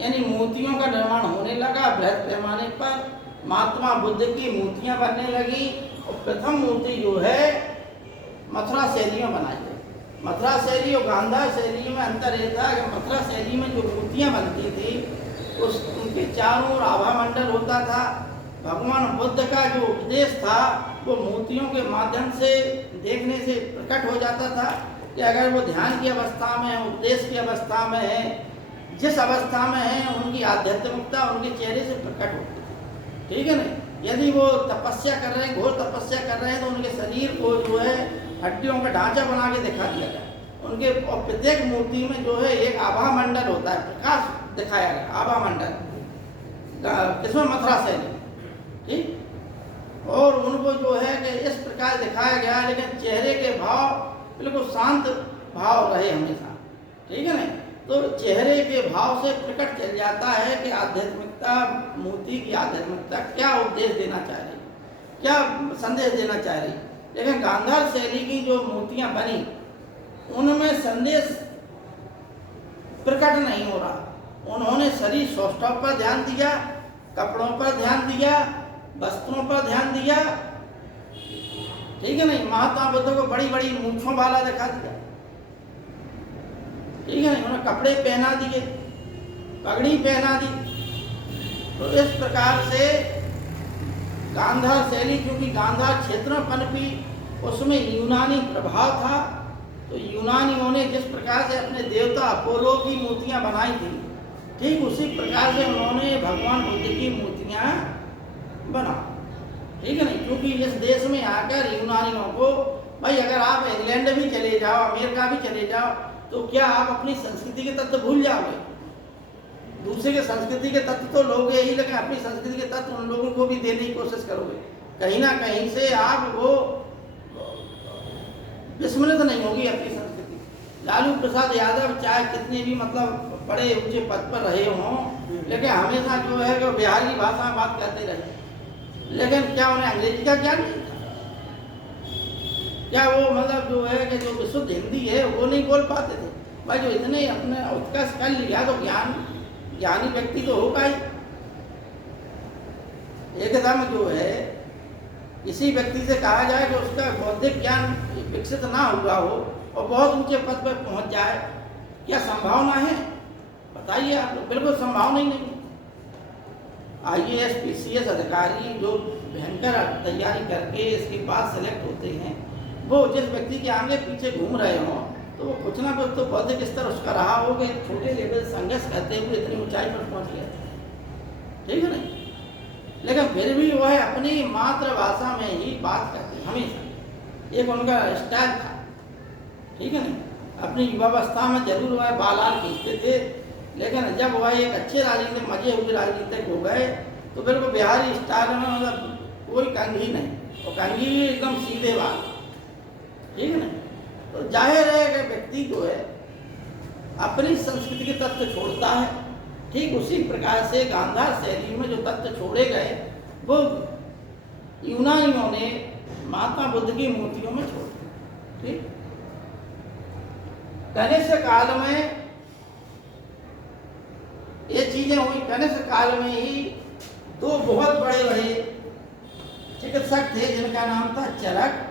यानी मूर्तियों का निर्माण होने लगा बृहद पैमाने पर। महात्मा बुद्ध की मूर्तियां बनने लगी और प्रथम मूर्ति जो है मथुरा शैली में बनाई गई। मथुरा शैली और गांधार शैली में अंतर यह था कि मथुरा शैली में जो मूर्तियां बनती थी उनके चारों ओर आभा मंडल होता था। भगवान बुद्ध का जो उपदेश था वो मूर्तियों के माध्यम से देखने से प्रकट हो जाता था कि अगर वो ध्यान की अवस्था में है, उपदेश की अवस्था में है, जिस अवस्था में है, उनकी आध्यात्मिकता उनके चेहरे से प्रकट होती है, ठीक है ना। यदि वो तपस्या कर रहे हैं, घोर तपस्या कर रहे हैं, तो उनके शरीर को जो है हड्डियों का ढांचा बना के दिखा दिया गया। उनके और प्रत्येक मूर्ति में जो है एक आभा मंडल होता है, प्रकाश दिखाया गया, आभा मंडल, इसमें मथुरा शैली, ठीक। और उनको जो है कि इस प्रकार दिखाया गया, लेकिन चेहरे के भाव बिल्कुल शांत भाव रहे हमेशा, ठीक है ना। तो चेहरे के भाव से प्रकट चल जाता है कि आध्यात्मिकता, मूर्ति की आध्यात्मिकता क्या उपदेश देना चाह रही, क्या संदेश देना चाह रही। लेकिन गांधार शैली की जो मूर्तियां बनी उनमें संदेश प्रकट नहीं हो रहा। उन्होंने शरीर सौष्ठव पर ध्यान दिया, कपड़ों पर ध्यान दिया, वस्त्रों पर ध्यान दिया, ठीक है नहीं। महात्मा बुद्ध को बड़ी बड़ी मूंछों वाला दिखा दिया, ठीक है नहीं। उन्होंने कपड़े पहना दिए, पगड़ी पहना दी। तो इस प्रकार से गांधार शैली, क्योंकि गांधार क्षेत्र में पनपी, उसमें यूनानी प्रभाव था। तो यूनानियों ने जिस प्रकार से अपने देवता अपोलो की मूर्तियां बनाई थी, ठीक उसी प्रकार से उन्होंने भगवान बुद्ध की मूर्तियां बना, ठीक है नहीं। क्योंकि इस देश में आकर यूनानियों को, भाई अगर आप इंग्लैंड भी चले जाओ, अमेरिका भी चले जाओ, तो क्या आप अपनी संस्कृति के तत्व भूल जाओगे? दूसरे के संस्कृति के तत्व तो लोगे ही, लेकिन अपनी संस्कृति के तत्व उन लोगों को भी देने की कोशिश करोगे। कहीं ना कहीं से आप वो विस्मृत नहीं होगी अपनी संस्कृति। लालू प्रसाद यादव चाहे कितने भी मतलब बड़े ऊंचे पद पर रहे हों, लेकिन हमेशा जो है कि बिहारी भाषा में बात करते रहे। लेकिन क्या उन्हें अंग्रेजी का ज्ञान नहीं था? क्या वो मतलब जो है कि जो विशुद्ध हिंदी है वो नहीं बोल पाते थे? भाई जो इतने अपने उत्कर्ष कर लिया तो ज्ञानी व्यक्ति तो होगा ही। एकदम जो है किसी व्यक्ति से कहा जाए कि उसका बौद्धिक ज्ञान विकसित ना हुआ हो और बहुत ऊंचे पद पर पहुंच जाए, क्या संभावना है? बताइए आप लोग। बिल्कुल संभावना ही नहीं। IAS PCS अधिकारी जो भयंकर तैयारी करके इसके बाद सेलेक्ट होते हैं, वो जिस व्यक्ति के आगे पीछे घूम रहे हों, तो वो कुछ ना कुछ तो बौद्धिक स्तर उसका रहा होगा। छोटे लेवल संघर्ष करते हुए इतनी ऊंचाई पर पहुंच गया, ठीक है ना। लेकिन फिर भी वह अपनी मातृभाषा में ही बात करते हमेशा। एक उनका स्टाइल था, ठीक है ना। अपनी युवावस्था में जरूर वह बालाल खींचते थे, लेकिन जब वह एक अच्छे राजनीतिक मजे हुए राजनीतिक हो गए तो बिल्कुल बिहारी स्टाइल में, मतलब कोई कंघी नहीं, और कंघी भी एकदम सीधे बात, ठीक है ना। तो जाहिर है कि व्यक्ति जो है अपनी संस्कृति के तत्व छोड़ता है, ठीक उसी प्रकार से गांधार शैली में जो तत्व छोड़े गए वो यूनानियों ने महात्मा बुद्ध की मूर्तियों में छोड़ दिए, ठीक। कनिष्क काल में ये चीजें हुई। कनिष्क काल में ही दो बहुत बड़े बड़े चिकित्सक थे जिनका नाम था चरक।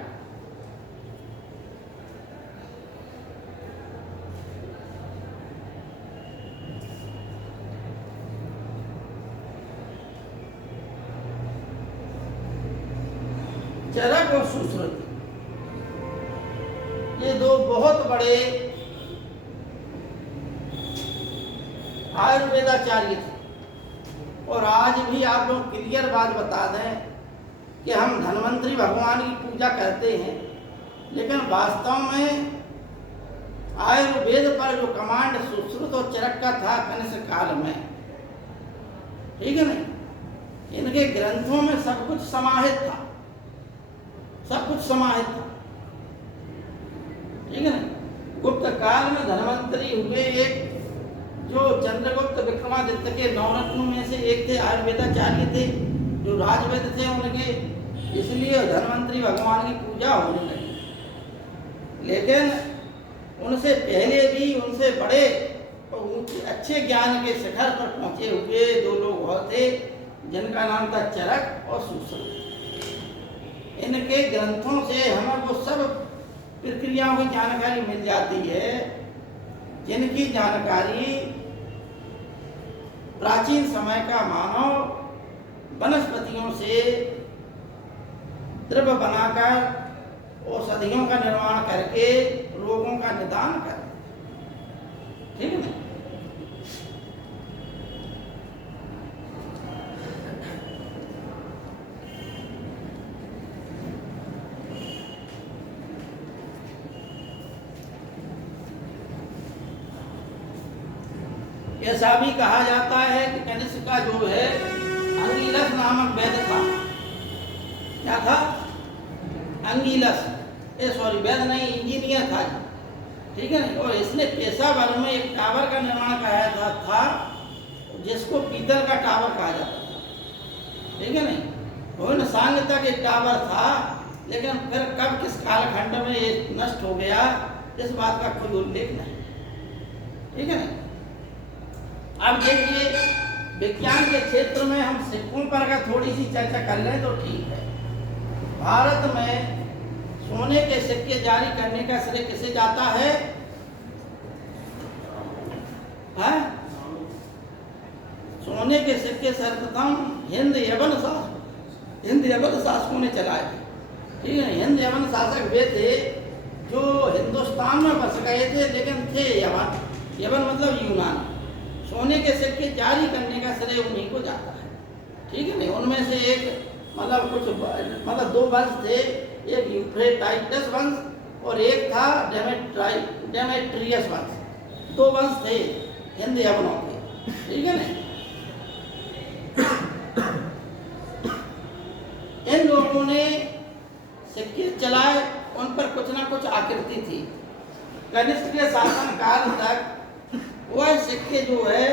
चरक और सुश्रुत, ये दो बहुत बड़े आयुर्वेदाचार्य थे। और आज भी आप लोग क्लियर बात बता दें कि हम धन्वंतरी भगवान की पूजा करते हैं, लेकिन वास्तव में आयुर्वेद पर जो कमांड सुश्रुत और चरक का था कनिष्क काल में, ठीक है ना। इनके ग्रंथों में सब कुछ समाहित था, सब कुछ समाहित था, ठीक है ना। गुप्त काल में धन्वंतरी हुए एक जो चंद्रगुप्त विक्रमादित्य के नवरत्नों में से एक थे, आयुर्वेदाचार्य थे, जो राजवेद थे उनके, इसलिए धन्वंतरी भगवान की पूजा होने लगी। लेकिन उनसे पहले भी उनसे बड़े और अच्छे ज्ञान के शिखर पर पहुंचे हुए दो लोग और थे जिनका नाम था चरक और सुश्रुत। इनके ग्रंथों से हमें वो सब प्रक्रियाओं की जानकारी मिल जाती है जिनकी जानकारी प्राचीन समय का मानव वनस्पतियों से द्रव्य बनाकर औषधियों का निर्माण करके रोगों का निदान कर, ठीक है ना। ऐसा भी कहा जाता है कि कनिष्क का जो है अंगीलस नामक वैद्य था। क्या था? अंगीलस, वैद्य नहीं, इंजीनियर था, ठीक है ना। और इसने पेशावर में एक टावर का निर्माण कराया था जिसको पीतल का टावर कहा जाता था, ठीक है ना। वो सांग तक एक टावर था, लेकिन फिर कब किस कालखंड में ये नष्ट हो गया इस बात का कोई उल्लेख नहीं, ठीक है ना। अब देखिए विज्ञान के क्षेत्र में हम सिक्कों पर अगर थोड़ी सी चर्चा कर लें तो ठीक है। भारत में सोने के सिक्के जारी करने का श्रेय किसे जाता है? सोने के सिक्के सर्वप्रथम हिंद यवन शासकों ने चलाए थे, ठीक है। हिंद यवन शासक वे थे जो हिंदुस्तान में बस गए थे, लेकिन थे यवन मतलब यूनान। सोने के सिक्के जारी करने का श्रेय उन्हीं को जाता है, ठीक है ना। उनमें से एक मतलब दो वंश थे, एक यूफ्रेटाइटस वंश और एक था डेमेट्रियस वंश। दो वंश थे हिंद यवनों के, ठीक है ना। इन लोगों ने सिक्के चलाए, उन पर कुछ ना कुछ आकृति थी। कनिष्क के शासन काल तक वह सिक्के जो है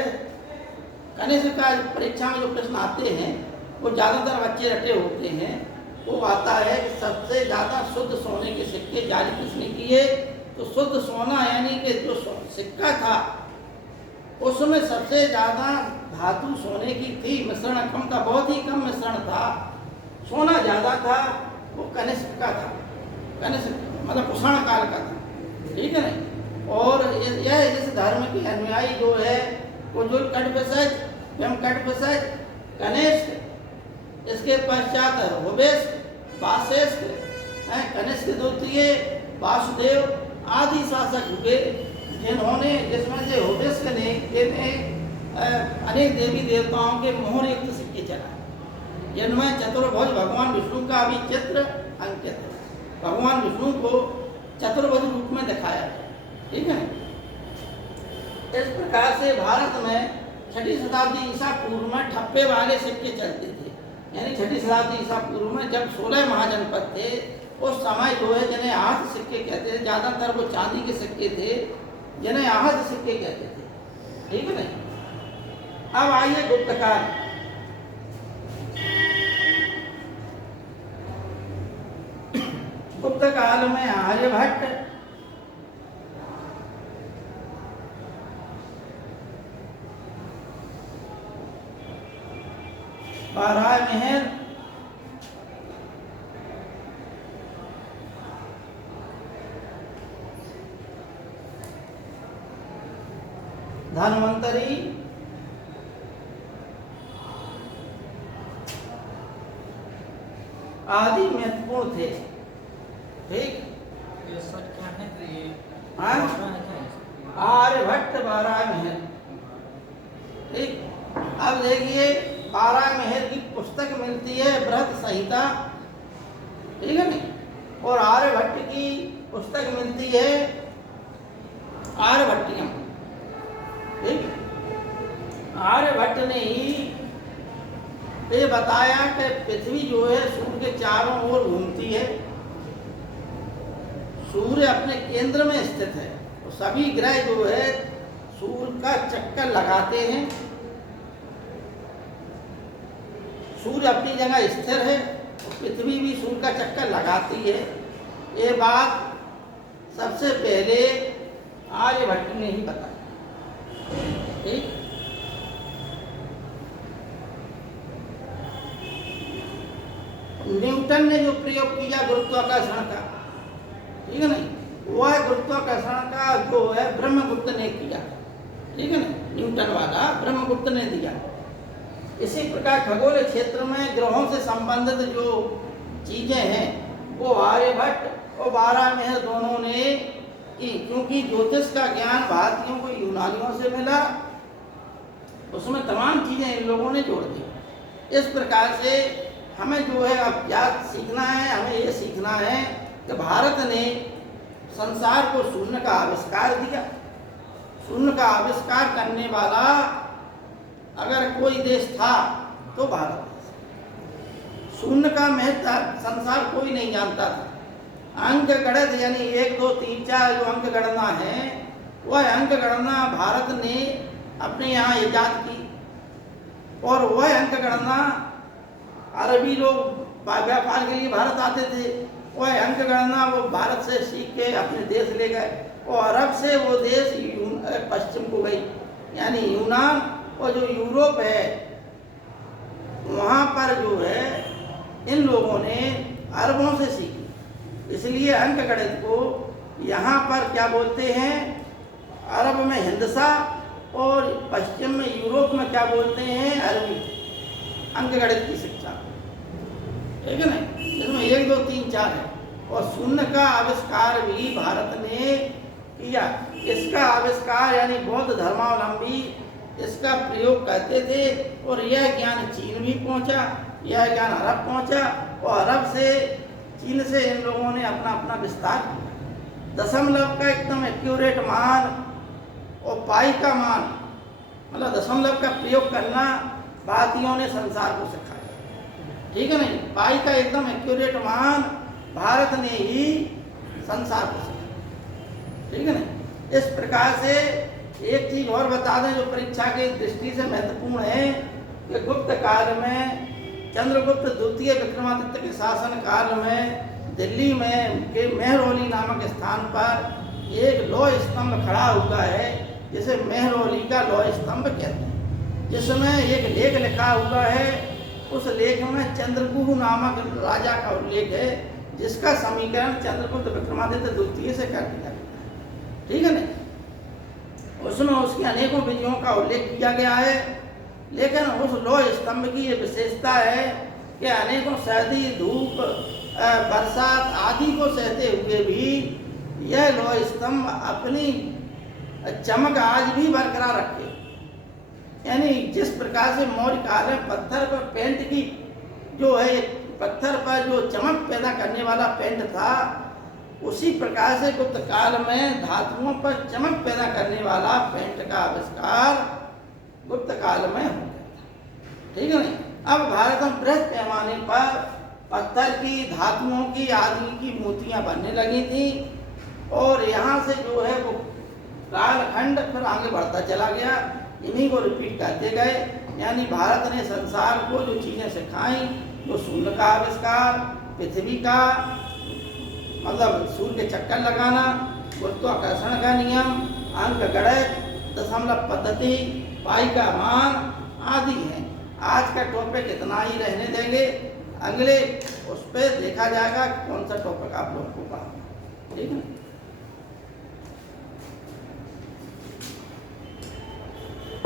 कनिष्क का परीक्षा में जो प्रश्न आते हैं वो ज़्यादातर बच्चे रटे होते हैं। वो आता है कि सबसे ज़्यादा शुद्ध सोने के सिक्के जारी किसने किए? तो शुद्ध सोना यानी कि जो सिक्का था उसमें सबसे ज़्यादा धातु सोने की थी, मिश्रण कम था, बहुत ही कम मिश्रण था, सोना ज़्यादा था, वो कनिष्क का था। कनिष्क मतलब कुषाण काल का था, ठीक है ना। और यह इस धर्म की अनुयायी जो है कुजुल कटपिशज, कटपिशज, कनिष्क, इसके पश्चात हुबेस्क, वासेस्क, कनिष्क द्वितीय, वासुदेव आदि शासक हुए जिन्होंने, जिसमें से हुबेस्क ने अनेक देवी देवताओं के मोहर युक्त सिक्के चलाए, जिनमें चतुर्भुज भगवान विष्णु का भी चित्र अंकित है। भगवान विष्णु को चतुर्भुज रूप में दिखाया है। ठीक है। इस प्रकार से भारत में 6वीं शताब्दी ईसा पूर्व में ठप्पे वाले सिक्के चलते थे। यानी 6वीं शताब्दी ईसा पूर्व में जब 16 महाजनपद थे, उस समय जो है जिन्हें आहत सिक्के कहते थे, ज़्यादातर वो चांदी के सिक्के थे जिन्हें आहत सिक्के कहते थे। ठीक है ना। अब आइए गुप्त काल। गुप्त काल में आर्यभट्ट, बारामेहर, धन्वंतरी, आदि महत्वपूर्ण थे। ठीक। ये सर क्या है कि ये हाँ? दूसरा है क्या? आर्यभट्ट, बारामेहर। ठीक। अब देखिए, बारामेहर की पुस्तक मिलती है बृहत संहिता। ठीक है नहीं। और आर्यभट्ट की पुस्तक मिलती है आर्यभट्टियम। ठीक। आर्यभट्ट ने ही ये बताया कि पृथ्वी जो है सूर्य के चारों ओर घूमती है, सूर्य अपने केंद्र में स्थित है, तो सभी ग्रह जो है सूर्य का चक्कर लगाते हैं। सूर्य अपनी जगह स्थिर है, पृथ्वी भी सूर्य का चक्कर लगाती है। ये बात सबसे पहले आर्यभट्ट ने ही बताया। ठीक। न्यूटन ने जो प्रयोग किया गुरुत्वाकर्षण का, ठीक है नहीं, वह गुरुत्वाकर्षण का जो है ब्रह्मगुप्त ने किया। ठीक है ना। न्यूटन वाला ब्रह्मगुप्त ने दिया। इसी प्रकार खगोल क्षेत्र में ग्रहों से संबंधित जो चीजें हैं वो आर्यभट्ट और बारामेहर दोनों ने की। क्योंकि ज्योतिष का ज्ञान भारतीयों को यूनानियों से मिला, उसमें तमाम चीजें इन लोगों ने जोड़ दी। इस प्रकार से हमें जो है अब क्या सीखना है, हमें ये सीखना है कि भारत ने संसार को शून्य का आविष्कार दिया। शून्य का आविष्कार करने वाला अगर कोई देश था तो भारत देश। शून्य का महत्व संसार कोई नहीं जानता था। अंक गणित यानी 1 2 3 4 जो अंक गणना है, वह अंक गणना भारत ने अपने यहाँ ईजाद की। और वह अंक गणना अरबी लोग व्यापार के लिए भारत आते थे, वह अंक गणना वो भारत से सीख के अपने देश ले गए। और अरब से वो देश पश्चिम को गई, यानी यूनान और जो यूरोप है, वहाँ पर जो है इन लोगों ने अरबों से सीखी। इसलिए अंक गणित को यहाँ पर क्या बोलते हैं, अरब में हिंदसा और पश्चिम में यूरोप में क्या बोलते हैं, अरबी। अंक गणित की शिक्षा, ठीक है ना, इसमें 1 2 3 4 है। और शून्य का आविष्कार भी भारत ने किया। इसका आविष्कार यानी बौद्ध धर्मावलंबी इसका प्रयोग करते थे। और यह ज्ञान चीन भी पहुंचा, यह ज्ञान अरब पहुंचा, और अरब से चीन से इन लोगों ने अपना अपना विस्तार किया। दशमलव का एकदम एक्यूरेट मान और पाई का मान, मतलब दशमलव का प्रयोग करना भारतीयों ने संसार को सिखाया। ठीक है नहीं, पाई का एकदम एक्यूरेट मान भारत ने ही संसार को सिखाया। ठीक है ना। इस प्रकार से एक चीज और बता दें जो परीक्षा की दृष्टि से महत्वपूर्ण है कि गुप्त काल में चंद्रगुप्त द्वितीय विक्रमादित्य के शासन काल में दिल्ली में के मेहरौली नामक स्थान पर एक लौह स्तंभ खड़ा हुआ है, जिसे मेहरौली का लौह स्तंभ कहते हैं, जिसमें एक लेख लिखा हुआ है। उस लेख में चंद्रगुप्त नामक राजा का उल्लेख है, जिसका समीकरण चंद्रगुप्त विक्रमादित्य द्वितीय से कर दिया गया। ठीक है ना। उसमें उसकी अनेकों विजयों का उल्लेख किया गया है, लेकिन उस लौह स्तंभ की ये विशेषता है कि अनेकों सर्दी, धूप, बरसात आदि को सहते हुए भी यह लौह स्तंभ अपनी चमक आज भी बरकरार रखे। यानी जिस प्रकार से मौर्य काल में पत्थर पर पेंट की जो है पत्थर पर जो चमक पैदा करने वाला पेंट था, उसी प्रकार से गुप्त काल में धातुओं पर चमक पैदा करने वाला पेंट का आविष्कार गुप्त काल में हो गया था। ठीक है नहीं? अब भारत में बृहद पैमाने पर पत्थर की, धातुओं की आदि की मूर्तियां बनने लगी थी और यहाँ से जो है वो कालखंड फिर आगे बढ़ता चला गया, इन्हीं को रिपीट करते गए। यानी भारत ने संसार को जो चीज़ें सिखाई, जो शून्य का आविष्कार, पृथ्वी का मतलब सूर्य के चक्कर लगाना, गुरुत्वाकर्षण का नियम, अंक गणित, दशमलव पद्धति, पाई का मान आदि हैं। आज का टॉपिक इतना ही रहने देंगे, अगले उस पर देखा जाएगा कौन सा टॉपिक आप लोगों को पढ़ाना। ठीक है।